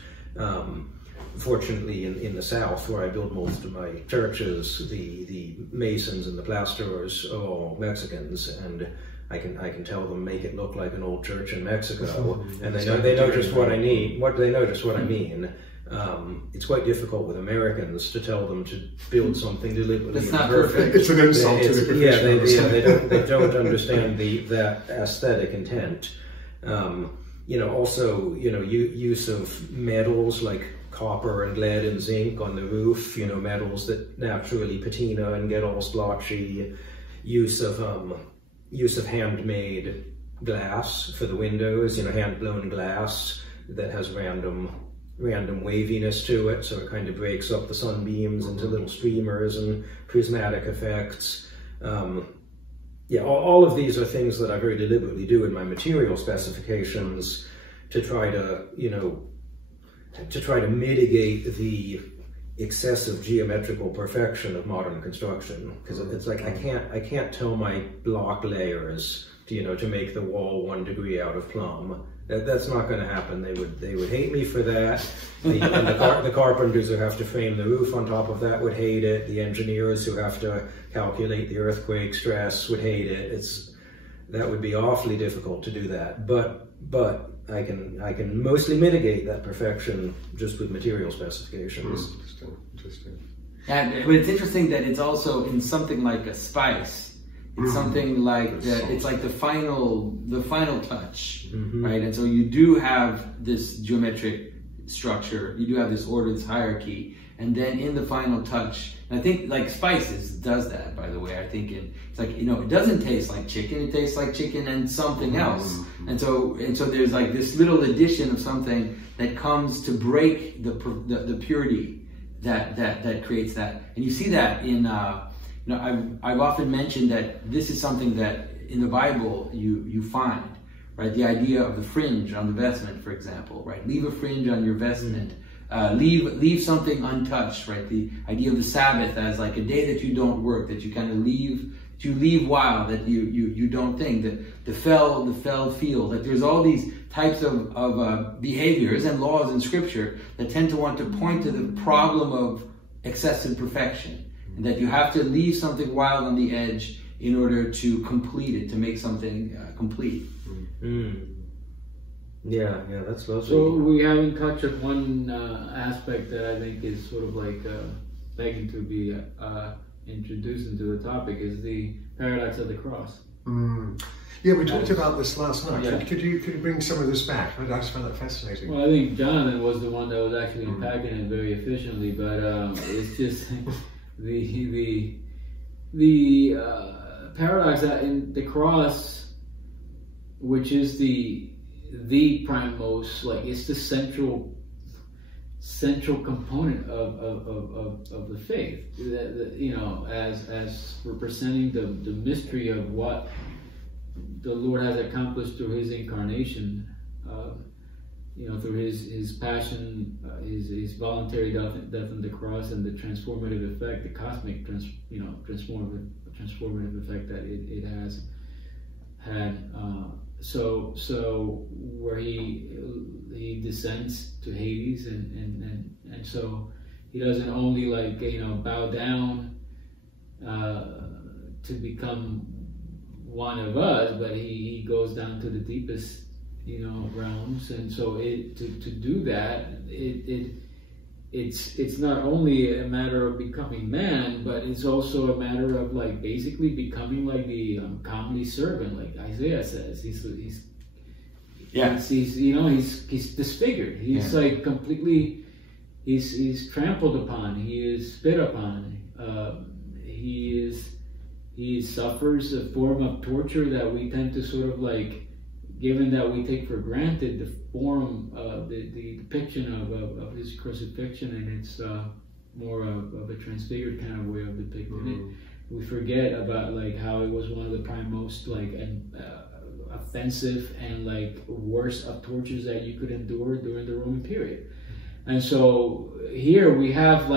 Fortunately, in the South, where I build most of my churches, the masons and the plasterers are all Mexicans, and I can tell them, make it look like an old church in Mexico, and they know just what I need. They know just what I mean. It's quite difficult with Americans to tell them to build something deliberately imperfect. It's an insult to the professionals. They don't understand that aesthetic intent. You know, also, you know, use of metals like copper and lead and zinc on the roof, you know, metals that naturally patina and get all splotchy. Use of handmade glass for the windows, you know, hand-blown glass that has random waviness to it, so it kind of breaks up the sunbeams into little streamers and prismatic effects. Yeah, all of these are things that I very deliberately do in my material specifications to try to, you know, mitigate the excessive geometrical perfection of modern construction, because it's like I can't tell my block layers to, you know, to make the wall 1 degree out of plumb. That's not going to happen. They would hate me for that. The carpenters who have to frame the roof on top of that would hate it. The engineers who have to calculate the earthquake stress would hate it. That would be awfully difficult to do that. But I can mostly mitigate that perfection just with material specifications. Interesting. And but it's interesting that it's also in something like a spice. It's something like it's like the final touch, right? And so you do have this geometric structure, you do have this order, this hierarchy, and then in the final touch, and I think like spices does that, by the way. I think it's like, you know, it doesn't taste like chicken, it tastes like chicken and something else. And so there's like this little addition of something that comes to break the purity that creates that. And you see that in you know, I've often mentioned that this is something that in the Bible you find, right? The idea of the fringe on the vestment, for example, right? Leave a fringe on your vestment. Leave something untouched, right? The idea of the Sabbath as like a day that you don't work, that you kind of leave wild, that you don't think, that the fell field. Like there's all these types of behaviors and laws in Scripture that tend to want to point to the problem of excessive perfection, and that you have to leave something wild on the edge in order to complete it, to make something complete. Yeah, that's lovely. So we haven't touched on one aspect that I think is sort of like begging to be introduced into the topic, is the paradox of the cross. Yeah, we talked about this last night. Yeah. Could you bring some of this back? I just found that fascinating. Well, I think Jonathan was the one that was actually unpacking it very efficiently, but it's just the paradox that in the cross, which is the primemost, like it's the central component of the faith. You know, as representing the mystery of what the Lord has accomplished through His incarnation, you know, through His passion, His voluntary death on the cross, and the transformative effect, the cosmic transformative effect that it has had. So where he descends to Hades, and so he doesn't only bow down to become one of us, but he goes down to the deepest realms. And so to do that, it's not only a matter of becoming man, but it's also a matter of basically becoming like the comely servant, like Isaiah says. He's disfigured. He's completely, he's trampled upon. He is spit upon. He suffers a form of torture that we tend to sort of given that we take for granted the form of the depiction of his crucifixion, and it's more of a transfigured kind of way of depicting it. We forget about how it was one of the prime most offensive and worst of tortures that you could endure during the Roman period. And so here we have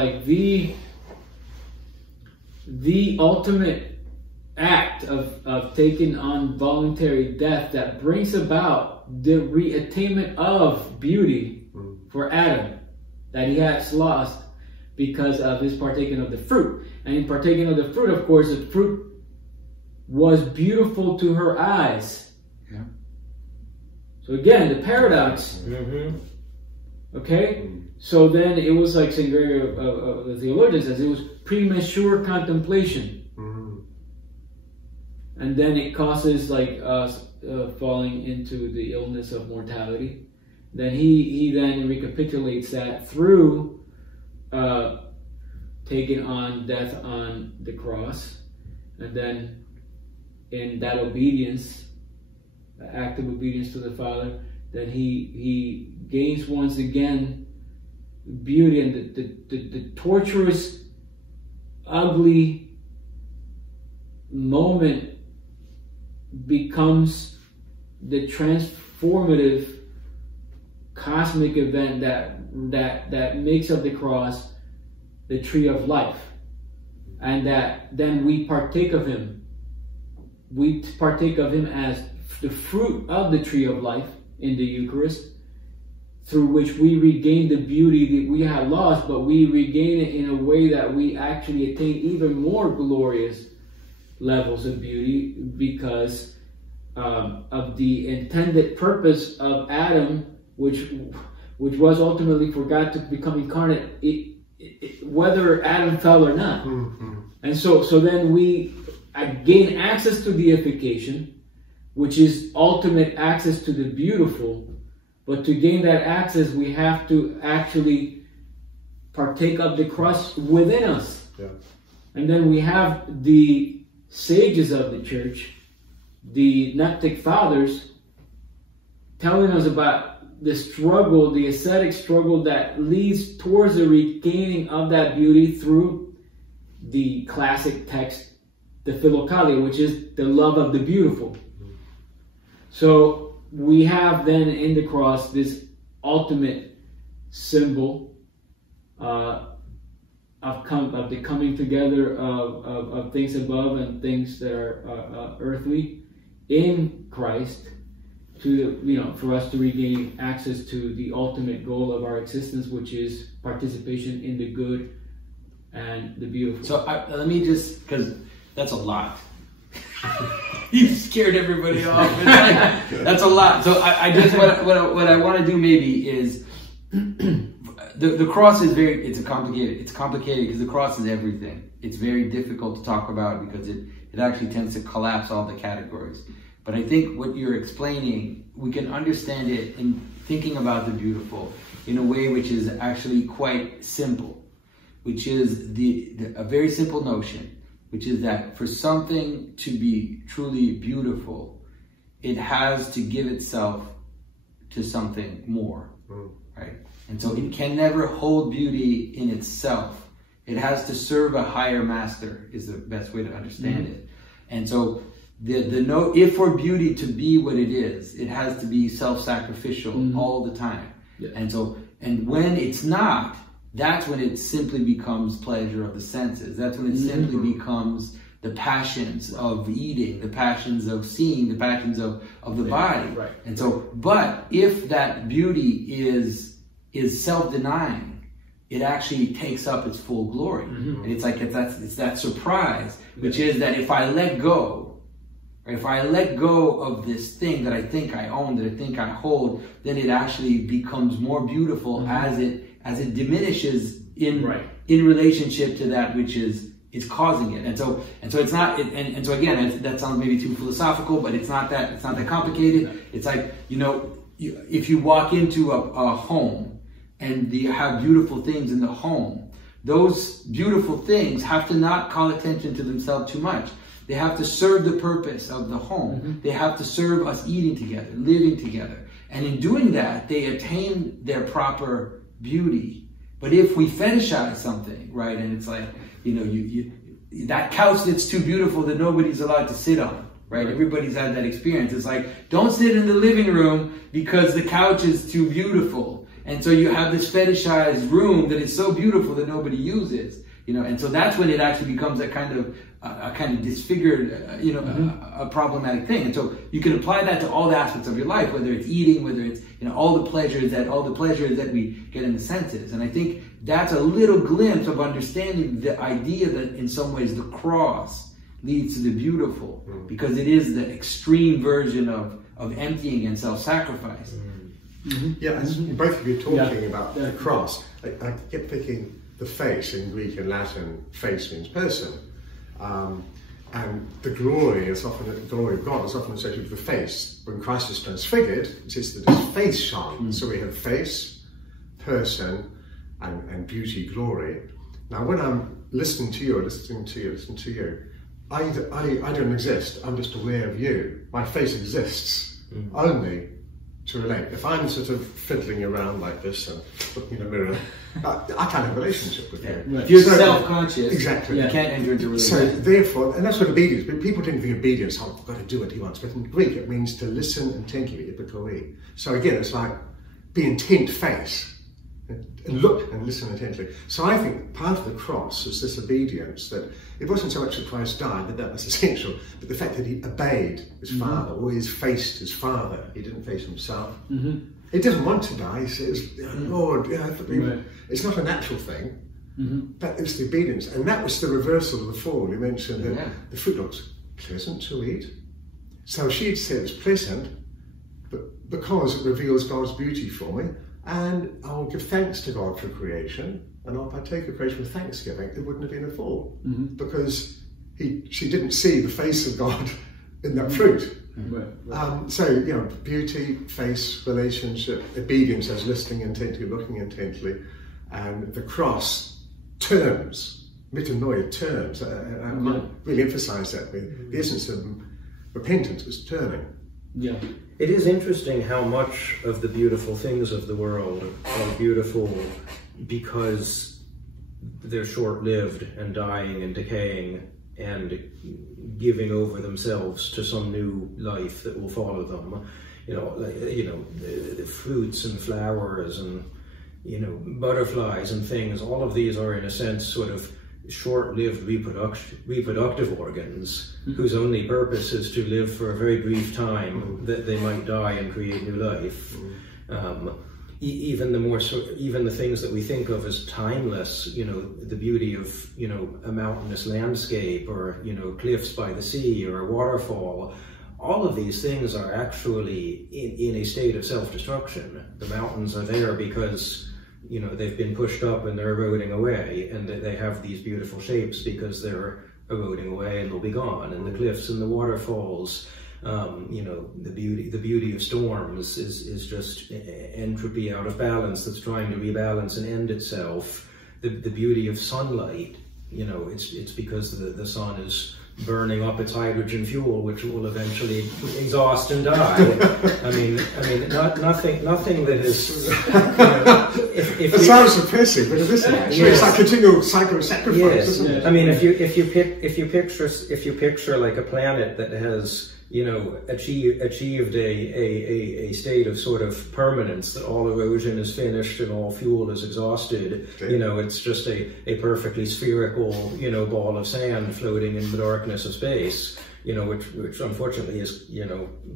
the ultimate act of taking on voluntary death that brings about the reattainment of beauty for Adam that he has lost because of his partaking of the fruit. And in partaking of the fruit, of course, the fruit was beautiful to her eyes. Yeah. So again, the paradox. Okay? So then it was like St. Gregory of the theologian says, it was premature contemplation. And then it causes us falling into the illness of mortality. Then he then recapitulates that through taking on death on the cross. And then in that obedience, active obedience to the Father, then he gains once again beauty, and the torturous, ugly moment becomes the transformative cosmic event that makes of the cross the tree of life, and that then we partake of him. We partake of him as the fruit of the tree of life in the Eucharist, through which we regain the beauty that we had lost, but we regain it in a way that we actually attain even more glorious levels of beauty because of the intended purpose of Adam, which was ultimately for God to become incarnate, whether Adam fell or not. And so then we gain access to deification, which is ultimate access to the beautiful. But to gain that access, we have to actually partake of the cross within us. Yeah. And then we have the sages of the church, the Gnostic fathers, telling us about the struggle, the ascetic struggle that leads towards the regaining of that beauty through the classic text, the Philokalia, which is the love of the beautiful. So we have then in the cross this ultimate symbol of the coming together of things above and things that are earthly in Christ, to for us to regain access to the ultimate goal of our existence, which is participation in the good and the beautiful. So let me just, because that's a lot. You scared everybody off. It's like, that's a lot. So I just what I want to do maybe is the cross is it's complicated because the cross is everything. It's very difficult to talk about because it actually tends to collapse all the categories. But I think what you're explaining, we can understand it in thinking about the beautiful in a way which is actually quite simple, which is a very simple notion, which is that for something to be truly beautiful, it has to give itself to something more, right? And so it can never hold beauty in itself. It has to serve a higher master is the best way to understand it. And so if for beauty to be what it is, it has to be self-sacrificial all the time. Yeah. And when it's not, that's when it simply becomes pleasure of the senses. That's when it simply becomes the passions of eating, the passions of seeing, the passions of the body. Right. And so, but if that beauty is self-denying, it actually takes up its full glory. And it's like it's that surprise, which is that if I let go of this thing that I think I own, that I think I hold, then it actually becomes more beautiful as it diminishes in relationship to that which is causing it. And so it's not. And so again, that sounds maybe too philosophical, but it's not that complicated. It's like, if you walk into a home and you have beautiful things in the home, those beautiful things have to not call attention to themselves too much. They have to serve the purpose of the home. They have to serve us eating together, living together. And in doing that, they attain their proper beauty. But if we fetishize something, right, and it's like, that couch that's too beautiful that nobody's allowed to sit on, right? Everybody's had that experience. It's like, don't sit in the living room because the couch is too beautiful. And so you have this fetishized room that is so beautiful that nobody uses, and so that's when it actually becomes a kind of disfigured, a problematic thing. And so you can apply that to all the aspects of your life, whether it's eating, whether it's, all the pleasures that we get in the senses. And I think that's a little glimpse of understanding the idea that in some ways the cross leads to the beautiful, because it is the extreme version of emptying and self-sacrifice. Yeah, as both of you talking about the cross, I kept thinking the face in Greek and Latin, face means person. And the glory of God is often associated with the face. When Christ is transfigured, it says that his face shines. So we have face, person, and beauty, glory. Now when I'm listening to you, I don't exist. I'm just aware of you. My face exists only to relate. If I'm sort of fiddling around like this and looking in a mirror, I can't have a relationship with you. If you're self-conscious, exactly. You can't enter into a relationship. So therefore, and that's what obedience, but people tend to think obedience, I've got to do what he wants. But in Greek, it means to listen intently, ipikoi. So again, it's like be intent face, and look and listen intently. So I think part of the cross is this obedience, that it wasn't so much that Christ died, that was essential, but the fact that he obeyed his Father, always faced his Father. He didn't face himself. He doesn't want to die. He says, Lord, it's not a natural thing, but it's the obedience. And that was the reversal of the fall. You mentioned that the fruit looks pleasant to eat. So she said it's pleasant, but because it reveals God's beauty for me, and I'll give thanks to God for creation, and I'll partake of creation with thanksgiving, it wouldn't have been a fall, because she didn't see the face of God in that fruit. So, beauty, face, relationship, obedience as listening intently, looking intently, and the cross turns, metanoia turns. I might really emphasize that. The essence of repentance is turning. Yeah. It is interesting how much of the beautiful things of the world are beautiful because they're short-lived and dying and decaying and giving over themselves to some new life that will follow them. The fruits and flowers and butterflies and things. All of these are in a sense sort of short-lived reproductive organs whose only purpose is to live for a very brief time, that they might die and create new life. even the things that we think of as timeless, the beauty of, a mountainous landscape, or, cliffs by the sea, or a waterfall, all of these things are actually in a state of self-destruction. The mountains are there because, they've been pushed up and they're eroding away, and they have these beautiful shapes because they're eroding away and they'll be gone. And the cliffs and the waterfalls, the beauty of storms is just entropy out of balance that's trying to rebalance and end itself. The beauty of sunlight, it's because the sun is burning up its hydrogen fuel, which will eventually exhaust and die. I mean, nothing that is. It sounds depressing, but it isn't. It's like a continual cycle of sacrifice, isn't it? I mean, if you picture like a planet that has, achieved a state of sort of permanence, that all erosion is finished and all fuel is exhausted, it's just a perfectly spherical, ball of sand floating in the darkness of space, which unfortunately is,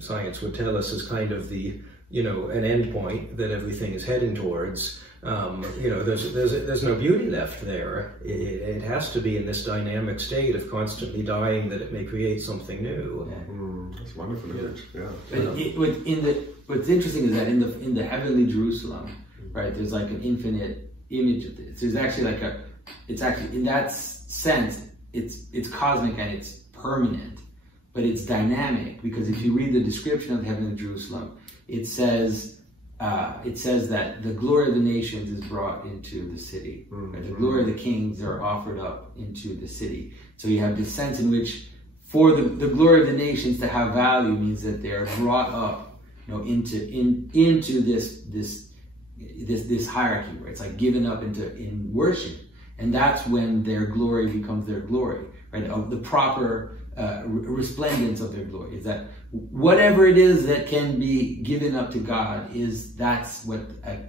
science would tell us is kind of the, an end point that everything is heading towards. There's no beauty left there. It has to be in this dynamic state of constantly dying that it may create something new. That's wonderful, isn't it? But what's interesting is that in the heavenly Jerusalem, right, there's like an infinite image of this. There's actually it's actually in that sense, it's cosmic and it's permanent, but it's dynamic, because if you read the description of the heavenly Jerusalem, it says that the glory of the nations is brought into the city. Right? The glory of the kings are offered up into the city. So you have this sense in which, for the glory of the nations to have value, means that they are brought up, into this hierarchy, where it's like given up in worship, and that's when their glory becomes their glory, right? Of the proper resplendence of their glory, is that whatever it is that can be given up to God, that's what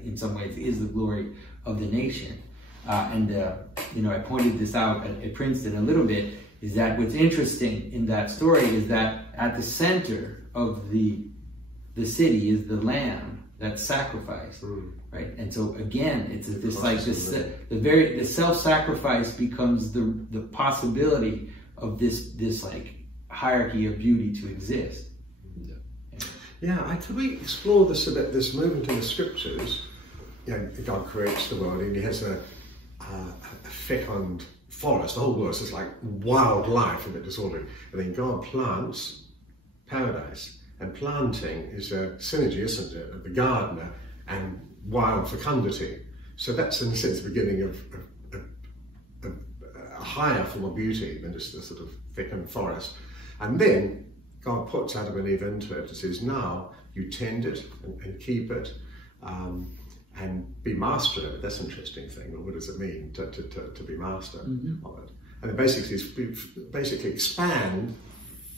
in some ways is the glory of the nation. I pointed this out at Princeton a little bit, is that what's interesting in that story is that at the center of the city is the lamb that's sacrificed, right? And so again, it's the self-sacrifice becomes the possibility of this like hierarchy of beauty to exist. Could we explore this a bit, this movement in the scriptures? God creates the world, and he has a fecund forest. The whole world is like wildlife, a bit disordered. And then God plants paradise. And planting is a synergy, isn't it, of the gardener and wild fecundity. So that's, in a sense, the beginning of a higher form of beauty than just a sort of fecund forest. And then God puts Adam and Eve into it and says, now you tend it and keep it and be master of it. That's an interesting thing. What does it mean to be master of it? And it basically expand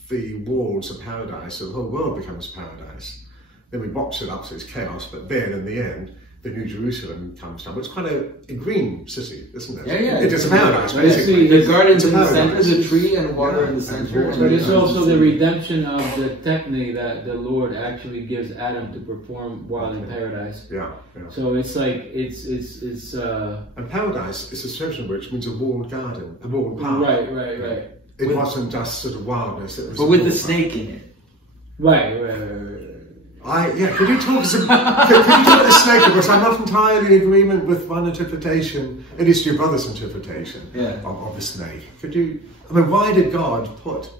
the walls of paradise, so the whole world becomes paradise. Then we box it up so it's chaos, but then in the end, the New Jerusalem comes down. But it's quite a green city, isn't it? Yeah. It's a paradise, basically. The garden's in the center, the tree and water in the center. But it's also the redemption of the technique that the Lord actually gives Adam to perform while in paradise. Yeah. So it's like, it's And paradise is a certain which means a walled garden, a walled park. Right. It wasn't just sort of wildness. It was but with the snake in it. Right. Could you talk about the snake? Because I'm not entirely in agreement with one interpretation, at least your brother's interpretation of the snake. Why did God put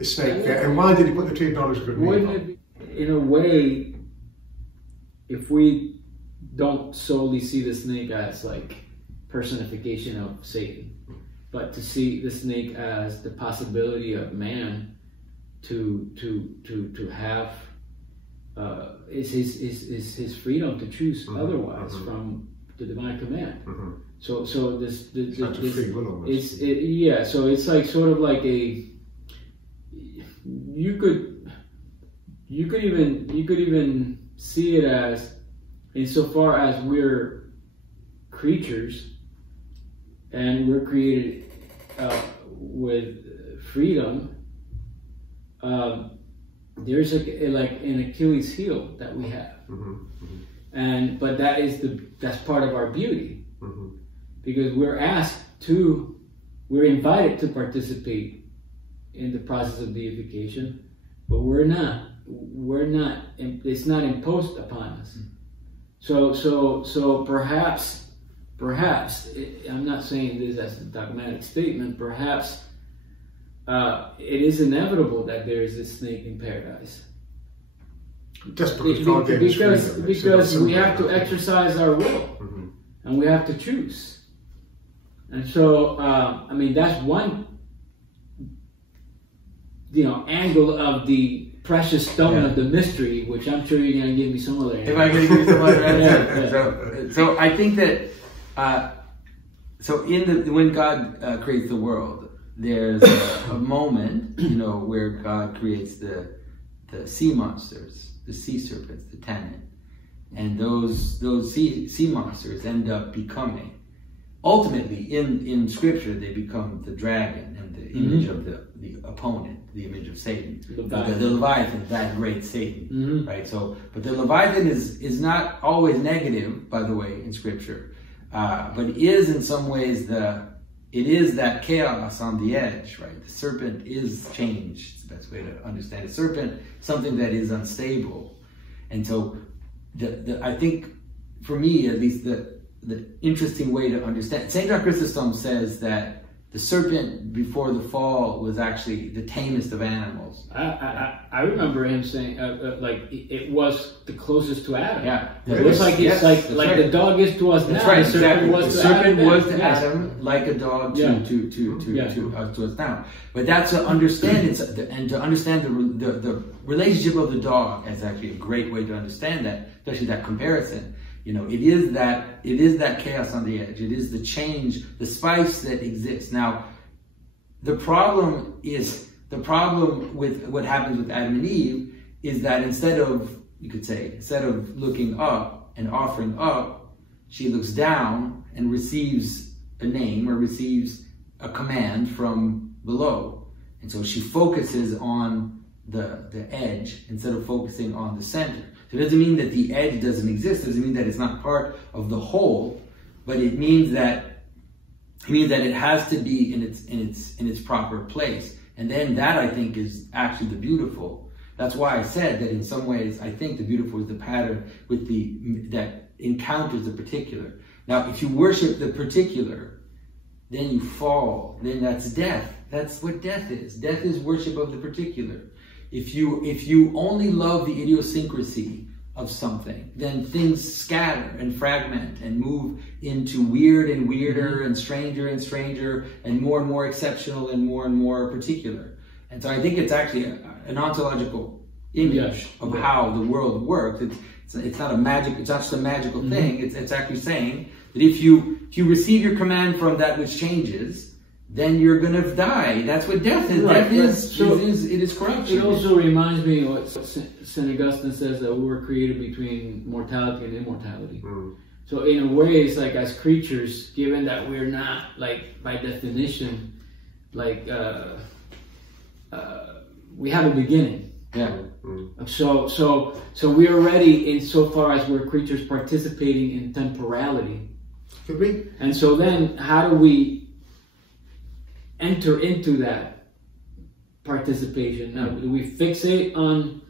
a snake there, and why did he put the tree of knowledge of good and evil? In a way, if we don't solely see the snake as like personification of Satan, but to see the snake as the possibility of man to have is his freedom to choose otherwise from the divine command. So this free will almost. So it's like sort of like you could even see it as, insofar as we're creatures and we're created with freedom, there's like an Achilles heel that we have. but that's part of our beauty, Mm-hmm. because we're invited to participate in the process of deification, but it's not imposed upon us. So perhaps, I'm not saying this as a dogmatic statement, perhaps it is inevitable that there is a snake in paradise. Just because God gave us freedom, because we have to exercise our will, mm-hmm. and we have to choose. And so, I mean, that's one, angle of the precious stone of the mystery, which I'm sure you're going to give me some other. If I can give you some other answer. So I think that when God creates the world, there's a moment, where God creates the sea monsters, the sea serpents, the tannin, and those sea monsters end up becoming, ultimately in Scripture, they become the dragon and the image of the opponent, the image of Satan, the Leviathan, that great Satan, right? So, but the Leviathan is not always negative, by the way, in Scripture, but it is in some ways it is that chaos on the edge, right? The serpent is change. It's the best way to understand it. Serpent, something that is unstable. And so I think, for me at least, the interesting way to understand, St. John Chrysostom says that the serpent before the fall was actually the tamest of animals. I remember him saying like it was the closest to Adam. Yeah, it was like the dog is to us now. That's right. The serpent was the to serpent Adam. was to Adam, like a dog to us now. But that's to understand it, and to understand the relationship of the dog is actually a great way to understand that, especially that comparison. It is that chaos on the edge. It is the change, the spice that exists. Now, the problem with what happens with Adam and Eve is that instead of looking up and offering up, she looks down and receives a name or receives a command from below. And so she focuses on the edge instead of focusing on the center. So it doesn't mean that the edge doesn't exist. It doesn't mean that it's not part of the whole, but it means that it has to be in its proper place. And then that, I think, is actually the beautiful. That's why I said that in some ways I think the beautiful is the pattern that encounters the particular. Now, if you worship the particular, then you fall. Then that's death. That's what death is. Death is worship of the particular. If you only love the idiosyncrasy of something, then things scatter and fragment and move into weird and weirder and stranger and more exceptional and more particular. And so I think it's actually an ontological image of how the world works. It's not a magic. It's not just a magical thing. It's actually saying that if you receive your command from that which changes, then you're going to die. That's what death is. Right, death is corruption. It also reminds me of what St. Augustine says, that we were created between mortality and immortality. So in a way, it's like as creatures, given that we're not, like, by definition, like, we have a beginning. Yeah. So we're already, insofar as we're creatures participating in temporality. Could we? And so then, how do we enter into that participation? Now, do we fixate on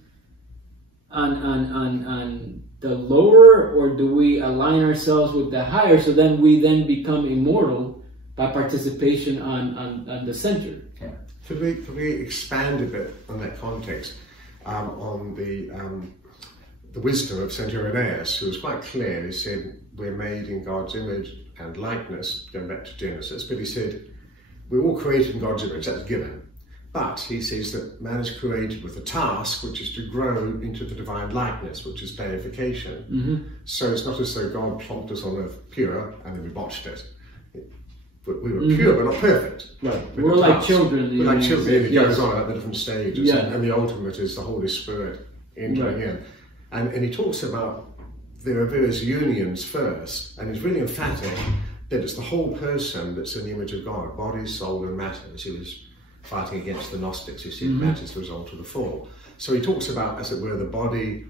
the lower, or do we align ourselves with the higher, so then we become immortal by participation on the center? Yeah. Could we expand a bit on that context, on the wisdom of St. Irenaeus, who was quite clear. He said, we're made in God's image and likeness, going back to Genesis, but he said, we're all created in God's image, that's given. But he says that man is created with a task, which is to grow into the divine likeness, which is deification. So it's not as though God plonked us on earth pure and then we botched it. But we were pure, but not perfect. Right. We're like children. We're like children, and it goes on at the different stages. And the ultimate is the Holy Spirit entering in. And he talks about there are various unions first, and he's really emphatic that it's the whole person that's in the image of God, body, soul, and matter. He was fighting against the Gnostics who said matter is the result of the fall. So he talks about, as it were, the body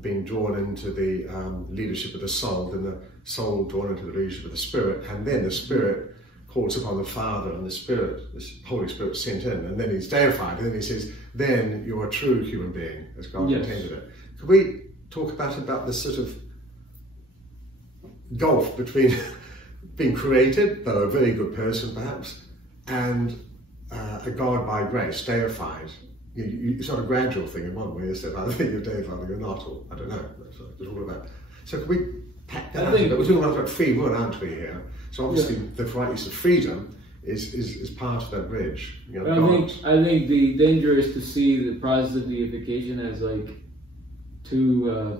being drawn into the leadership of the soul, then the soul drawn into the leadership of the Spirit, and then the Spirit calls upon the Father, and the Spirit, the Holy Spirit, sent in, and then he's deified, and then he says, then you're a true human being, as God intended it. Could we talk about this sort of gulf between being created, though a very good person perhaps, and a God by grace, deified? It's not a gradual thing in one way, is it? I think you're deified or you're not, or I don't know. That's what it's all about. So can we pack that out? We're talking about free will, aren't we, here? So obviously the right use of freedom is part of that bridge. You know, I think the danger is to see the process of deification as like too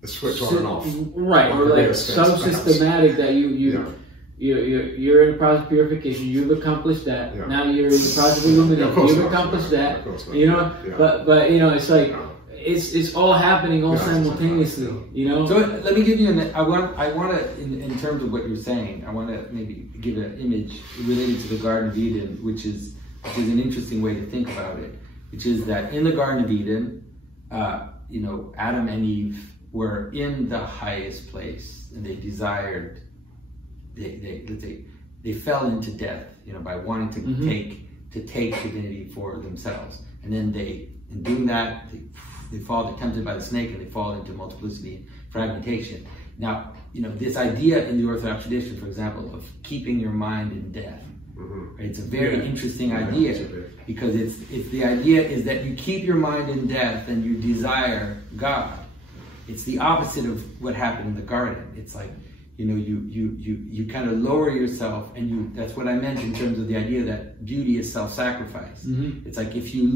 the switch on and off, right? Or like so systematic that you're in the process of purification. You've accomplished that. Yeah. Now you're in the process of illumination. You've accomplished that. You know, but you know, it's like it's all happening all simultaneously. You know. So let me give you I want to in terms of what you're saying, I want to maybe give an image related to the Garden of Eden, which is an interesting way to think about it. Which is that in the Garden of Eden, you know, Adam and Eve were in the highest place, and they desired. They fell into death, you know, by wanting to take divinity for themselves, and then in doing that, they're tempted by the snake, and they fall into multiplicity and fragmentation. Now, you know, this idea in the Orthodox tradition, for example, of keeping your mind in death, right? It's a very interesting idea, because it's the idea is that you keep your mind in death and you desire God. It's the opposite of what happened in the garden. It's like, you know, you kind of lower yourself, and that's what I meant in terms of the idea that beauty is self-sacrifice. It's like if you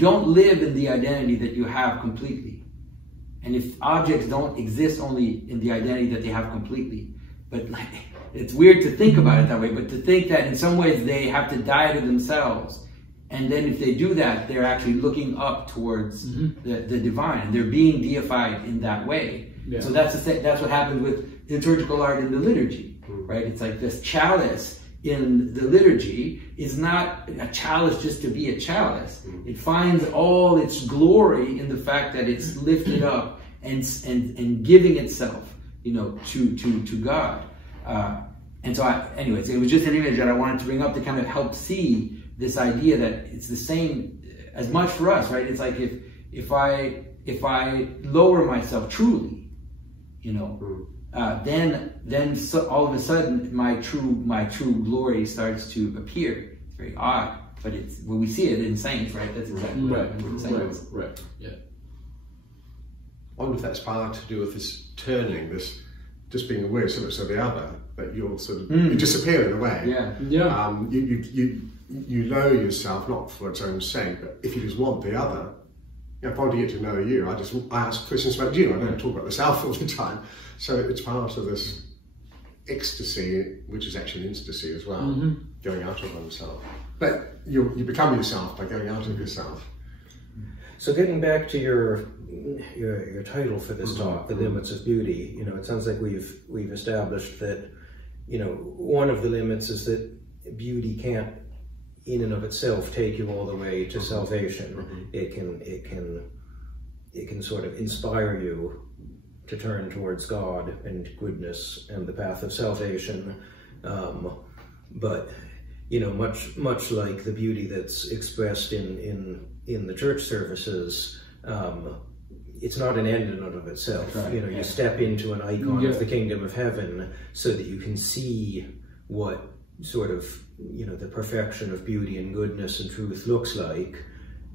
don't live in the identity that you have completely, and if objects don't exist only in the identity that they have completely, but like, it's weird to think about it that way, but to think that in some ways they have to die to themselves, and then if they do that, they're actually looking up towards the divine, and they're being deified in that way. Yeah. So that's what happened with liturgical art in the liturgy, right? It's like this chalice in the liturgy is not a chalice just to be a chalice. It finds all its glory in the fact that it's lifted up and giving itself, you know, to God. And so, anyways, it was just an image that I wanted to bring up to kind of help see this idea that it's the same as much for us, right? It's like if I lower myself truly, you know, then so all of a sudden my true glory starts to appear. It's very odd, but it's when we see it in saints, right? That's exactly right. Yeah. I wonder if that's part to do with this turning, this just being aware so much of the other that you'll sort of you disappear in a way. Yeah. You lower yourself not for its own sake, but if you just want the other. If I want to get to know you, I ask questions about you. I don't talk about myself all the time. So it's part of this ecstasy, which is actually ecstasy as well, going out of oneself. But you become yourself by going out of yourself. So getting back to your title for this talk, The Limits of Beauty, you know, it sounds like we've established that, you know, one of the limits is that beauty can't in and of itself take you all the way to salvation. It can sort of inspire you to turn towards God and goodness and the path of salvation. But you know, much like the beauty that's expressed in the church services, it's not an end in and of itself. Right. You know, you step into an icon of the kingdom of heaven so that you can see what sort of, you know, the perfection of beauty and goodness and truth looks like,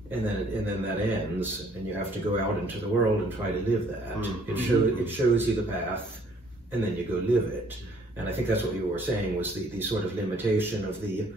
and then that ends, and you have to go out into the world and try to live that. It shows you the path, and then you go live it. And I think that's what you were saying was the sort of limitation of the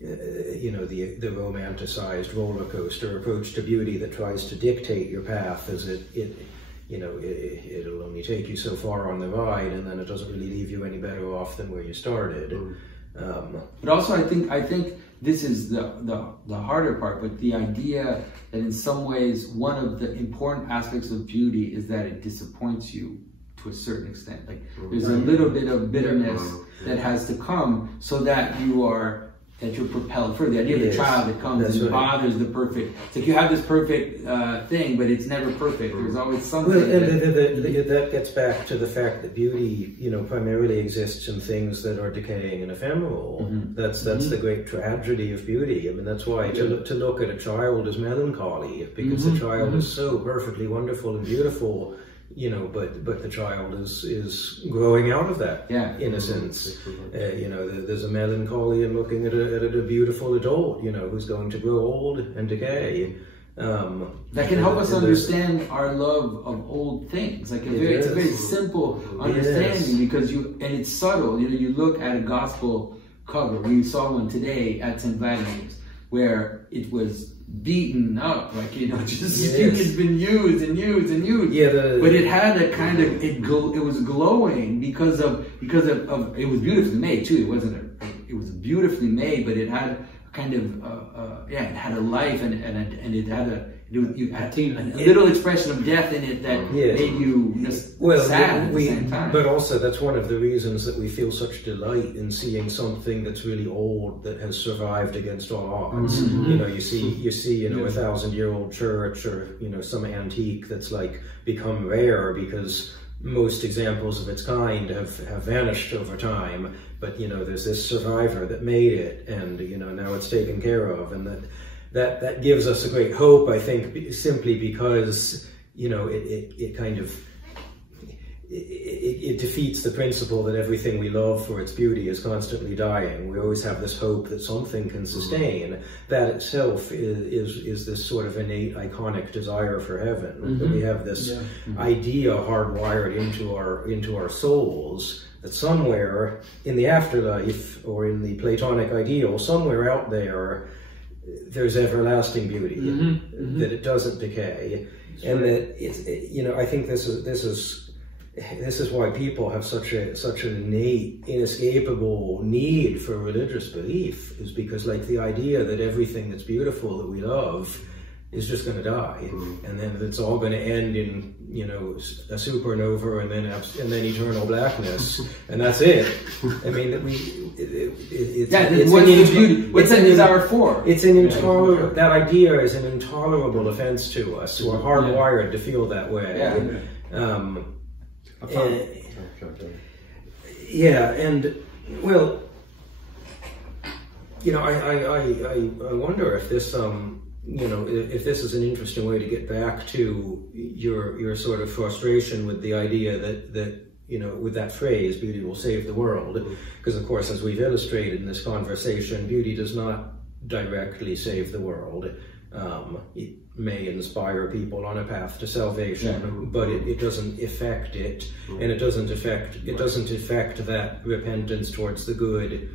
you know, the romanticized roller coaster approach to beauty that tries to dictate your path, as it'll only take you so far on the ride, and then it doesn't really leave you any better off than where you started. But also, I think this is the harder part. But the idea that in some ways one of the important aspects of beauty is that it disappoints you to a certain extent. Like there's a little bit of bitterness that has to come, so that you are that you're propelled further. The idea of the Yes, child that comes that's and right. bothers the perfect. It's like you have this perfect thing, but it's never perfect. There's always something. Well, and that gets back to the fact that beauty, you know, primarily exists in things that are decaying and ephemeral. That's the great tragedy of beauty. I mean, that's why to look at a child is melancholy, because the child is so perfectly wonderful and beautiful, you know, but the child is growing out of that innocence. You know, there's a melancholy in looking at a beautiful adult, you know, who's going to grow old and decay. That can help us understand our love of old things. Like it's a very simple understanding because it's subtle. You know, you look at a gospel cover. We saw one today at St. Vladimir's where it was beaten up, like, you know, just it's been used and used and used. Yeah, but it had a kind of it was glowing because of it was beautifully made too. It was beautifully made, but it had a kind of it had a life and it had a little expression of death in it that made you just sad at the same time. But also that's one of the reasons that we feel such delight in seeing something that's really old that has survived against all odds. You know, you see, you know, a 1,000-year-old church or, you know, some antique that's like become rare because most examples of its kind have vanished over time. But, you know, there's this survivor that made it, and, you know, now it's taken care of, and that gives us a great hope, I think, simply because, you know, it kind of it defeats the principle that everything we love for its beauty is constantly dying. We always have this hope that something can sustain. That itself is this sort of innate iconic desire for heaven. That we have this idea hardwired into our souls that somewhere in the afterlife or in the Platonic ideal, somewhere out there, there's everlasting beauty, that it doesn't decay, and that it's, you know, I think this is why people have such an innate, inescapable need for religious belief, is because, like, the idea that everything that's beautiful that we love is just going to die, and then it's all going to end in, you know, a supernova and then eternal blackness, and that's it. I mean, what's that desire for? It's an intolerable. That idea is an intolerable offense to us. We're hardwired to feel that way. And well, you know, I wonder if this you know, if this is an interesting way to get back to your sort of frustration with the idea that you know, with that phrase, beauty will save the world, because of course, as we've illustrated in this conversation, beauty does not directly save the world. It may inspire people on a path to salvation, but it doesn't affect it, and it doesn't affect that repentance towards the good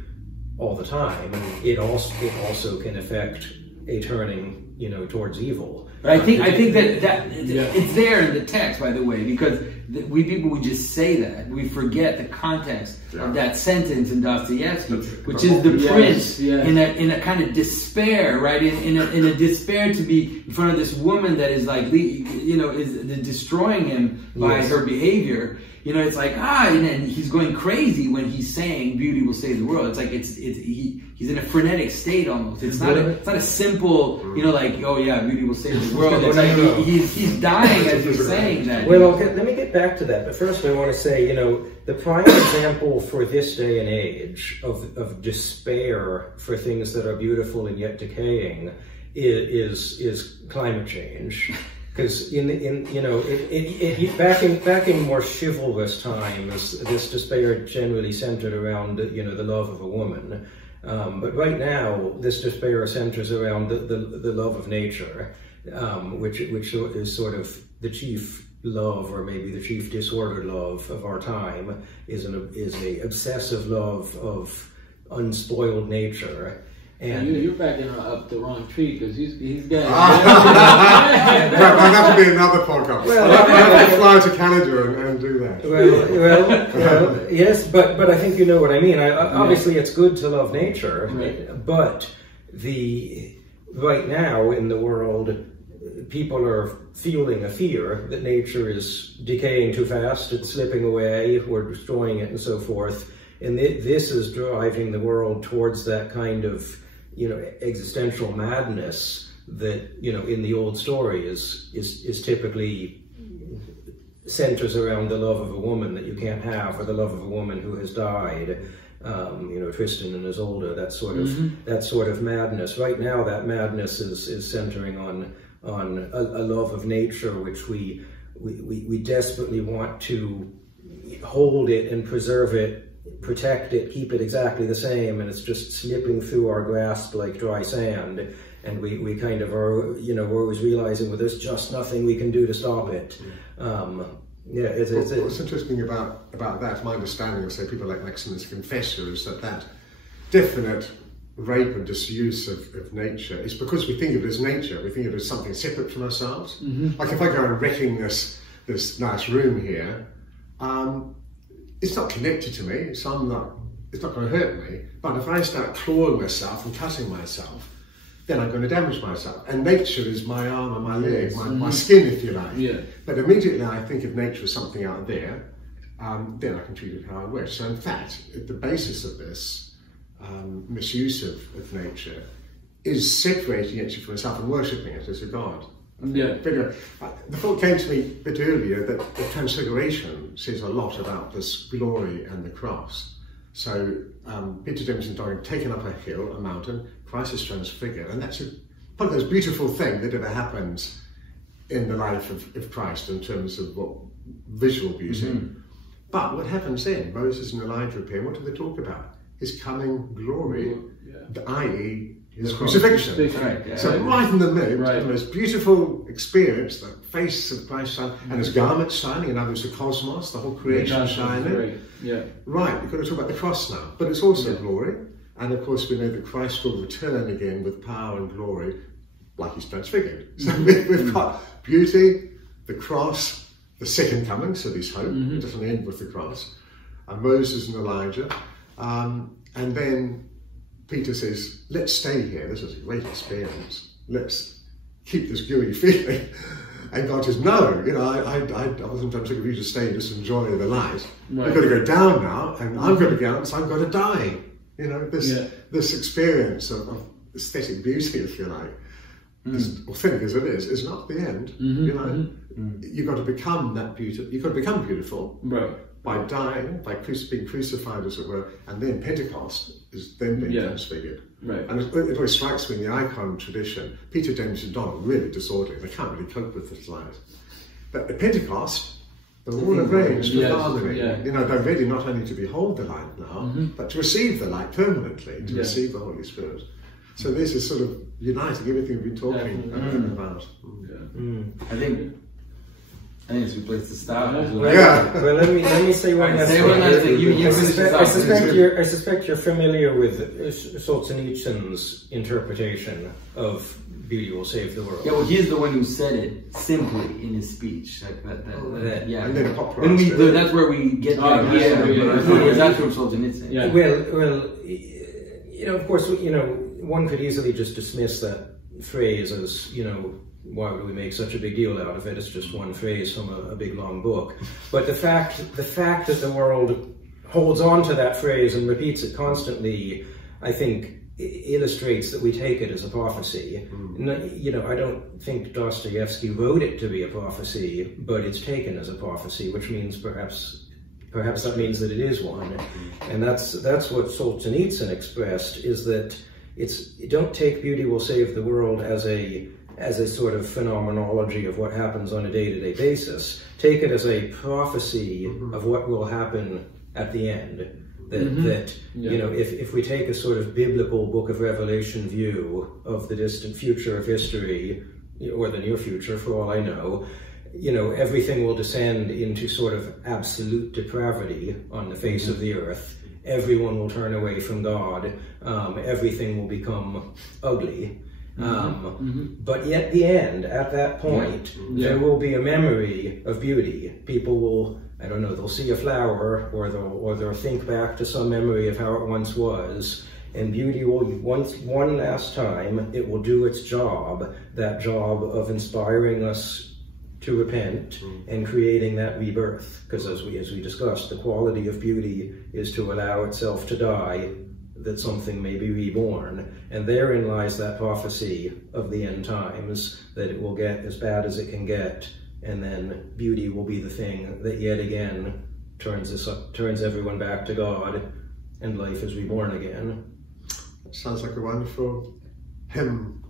all the time. It also can affect a turning, you know, towards evil. But I think that it's there in the text, by the way, because we people would just say that. We forget the context of that sentence in Dostoevsky, which is the prince in a kind of despair, right? In a despair to be in front of this woman that is like, you know, is destroying him by her behavior. You know, it's like, and he's going crazy when he's saying beauty will save the world. It's like, he's in a frenetic state almost. It's not a simple, you know, like, oh yeah, beauty will save the world. It's like, he's dying as he's saying that. Well, okay, let me get back to that. But first I want to say, you know, the prime example for this day and age of despair for things that are beautiful and yet decaying is climate change. Because back in more chivalrous times, this despair generally centered around, you know, the love of a woman. But right now, this despair centers around the love of nature, which is sort of the chief love, or maybe the chief disordered love of our time, is a obsessive love of unspoiled nature. And you're backing up the wrong tree, because he's got. That'll have to be another podcast. Well, I'll have to fly to Canada and do that. Well, yes, but I think you know what I mean. Obviously, it's good to love nature, but right now in the world, people are feeling a fear that nature is decaying too fast, it's slipping away, we're destroying it, and so forth. And this is driving the world towards that kind of, existential madness that, in the old story is typically centers around the love of a woman that you can't have, or the love of a woman who has died. Tristan and Isolde, that sort of madness. Right now, that madness is centering on a love of nature, which we desperately want to hold it and preserve it, protect it, keep it exactly the same, and it's just slipping through our grasp like dry sand. And we kind of are, we're always realizing, well, there's just nothing we can do to stop it. What's interesting about that, my understanding of, say, people like Maximus the Confessor, is that definite rape and disuse of nature is because we think of it as nature. We think of it as something separate from ourselves. Like if I go and wrecking this nice room here, it's not connected to me, so it's not going to hurt me. But if I start clawing myself and cutting myself, then I'm going to damage myself. And nature is my arm and my leg, my skin, if you like. Yeah. But immediately I think of nature as something out there, then I can treat it how I wish. So in fact, at the basis of this misuse of nature is separating it from myself and worshipping it as a god. Yeah. The thought came to me a bit earlier that the Transfiguration says a lot about this glory and the cross. So Peter, James and John taken up a hill, a mountain, Christ is transfigured, and that's one of those beautiful things that ever happens in the life of Christ in terms of what visual beauty. But what happens then? Moses and Elijah appear. What do they talk about? His coming glory, i.e. his crucifixion. Right, yeah. So right in the middle, the most beautiful experience, the face of Christ shining, and his garments shining, in other words, the cosmos, the whole creation shining. Right, you've got to talk about the cross now, but it's also glory. And of course, we know that Christ will return again with power and glory, like he's transfigured. So we've got beauty, the cross, the second coming, so there's hope. It doesn't end with the cross. And Moses and Elijah. And then Peter says, let's stay here. This is a great experience. Let's keep this gooey feeling. And God says, no, I wasn't trying to give you to stay and just enjoy the light. I've got to go down now, and I'm going to go out, so I've got to die. This experience of aesthetic beauty, if you like, as authentic as it is not the end. You've got to become that beauty. You've got to become beautiful by dying, by being crucified, as it were, and then Pentecost is then being transfigured. And it always strikes me in the icon tradition, Peter, James and John are really disorderly. They can't really cope with this light. But at Pentecost, they're all arranged with harmony. They're ready not only to behold the light now, but to receive the light permanently, to receive the Holy Spirit. So this is sort of uniting everything we've been talking about. I think it's a good place to stop. Well, let me say one last thing. I suspect you're familiar with Solzhenitsyn's interpretation of beauty will save the world. Yeah, well, he's the one who said it simply in his speech. And then that's where we get the idea. That's from Solzhenitsyn. Well, of course, one could easily just dismiss that phrase as, why would we make such a big deal out of it? It's just one phrase from a big long book. But the fact that the world holds on to that phrase and repeats it constantly, I think, illustrates that we take it as a prophecy. I don't think Dostoevsky wrote it to be a prophecy, but it's taken as a prophecy, which means perhaps that means that it is one. And that's what Solzhenitsyn expressed, is that don't take beauty will save the world as a sort of phenomenology of what happens on a day-to-day basis. Take it as a prophecy of what will happen at the end. If we take a sort of biblical Book of Revelation view of the distant future of history, or the near future for all I know, everything will descend into sort of absolute depravity on the face of the earth. Everyone will turn away from God. Everything will become ugly. But yet the end, at that point, there will be a memory of beauty. People will, I don't know, they'll see a flower, or they'll think back to some memory of how it once was, and beauty will, one last time, it will do its job, that job of inspiring us to repent and creating that rebirth. Because as we discussed, the quality of beauty is to allow itself to die, that something may be reborn. And therein lies that prophecy of the end times, that it will get as bad as it can get, and then beauty will be the thing that yet again turns everyone back to God, and life is reborn again. Sounds like a wonderful hymn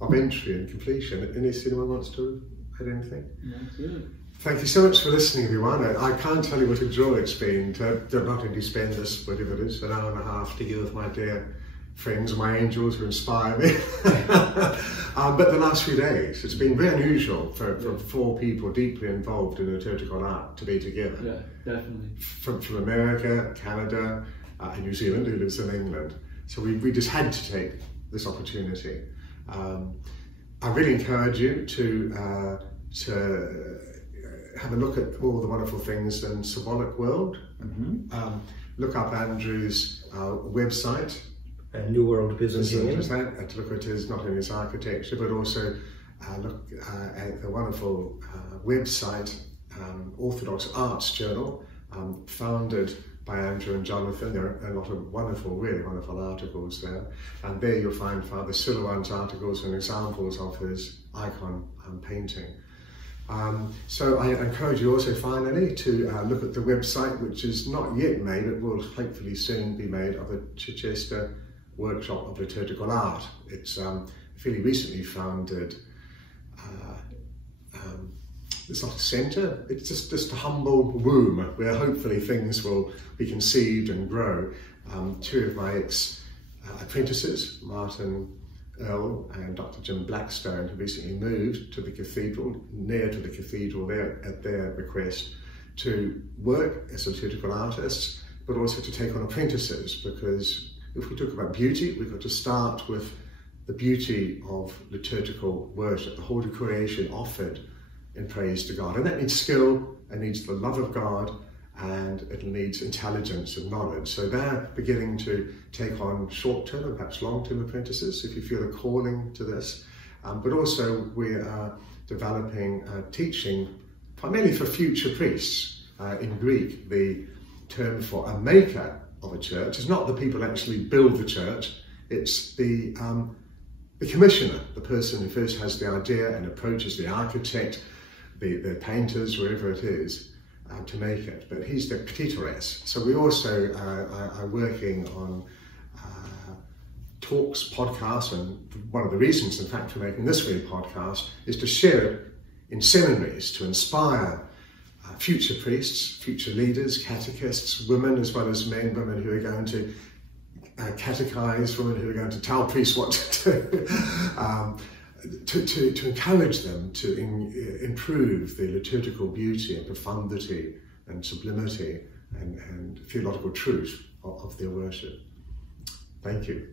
of entry and completion. Anyone wants to add anything? That's good. Thank you so much for listening, everyone. I can't tell you what a joy it's been to not only spend this, whatever it is, an hour and a half together with my dear friends, my angels who inspire me. But the last few days, it's been very unusual for 4 people deeply involved in liturgical art to be together. Yeah, definitely. From America, Canada, and New Zealand, who lives in England. So we just had to take this opportunity. I really encourage you to have a look at all the wonderful things in Symbolic World. Look up Andrew's website. New World Byzantine. To look at his, not only his architecture, but also look at the wonderful website, Orthodox Arts Journal, founded by Andrew and Jonathan. There are a lot of wonderful, really wonderful articles there. And there you'll find Father Silouan's articles and examples of his icon painting. So I encourage you also finally to look at the website, which is not yet made, but will hopefully soon be made, of the Chichester Workshop of Liturgical Art. It's fairly recently founded. It's not a centre, it's just a humble womb where hopefully things will be conceived and grow. 2 of my ex-apprentices, Martin Earl and Dr. Jim Blackstone, have recently moved to the cathedral, near to the cathedral there at their request, to work as liturgical artists, but also to take on apprentices, because if we talk about beauty, we've got to start with the beauty of liturgical worship, the holy creation offered in praise to God. And that needs skill, it needs the love of God, and it needs intelligence and knowledge. So they're beginning to take on short-term and perhaps long-term apprentices, if you feel a calling to this. But also we are developing teaching primarily for future priests. In Greek, the term for a maker of a church is not the people who actually build the church, it's the commissioner, the person who first has the idea and approaches the architect, the painters, wherever it is, to make it. But he's the petitores. So we also are working on talks, podcasts, and one of the reasons, in fact, for making this very podcast is to share it in seminaries to inspire future priests, future leaders, catechists, women as well as men, women who are going to catechize, women who are going to tell priests what to do, to encourage them to improve the liturgical beauty and profundity and sublimity and theological truth of their worship. Thank you.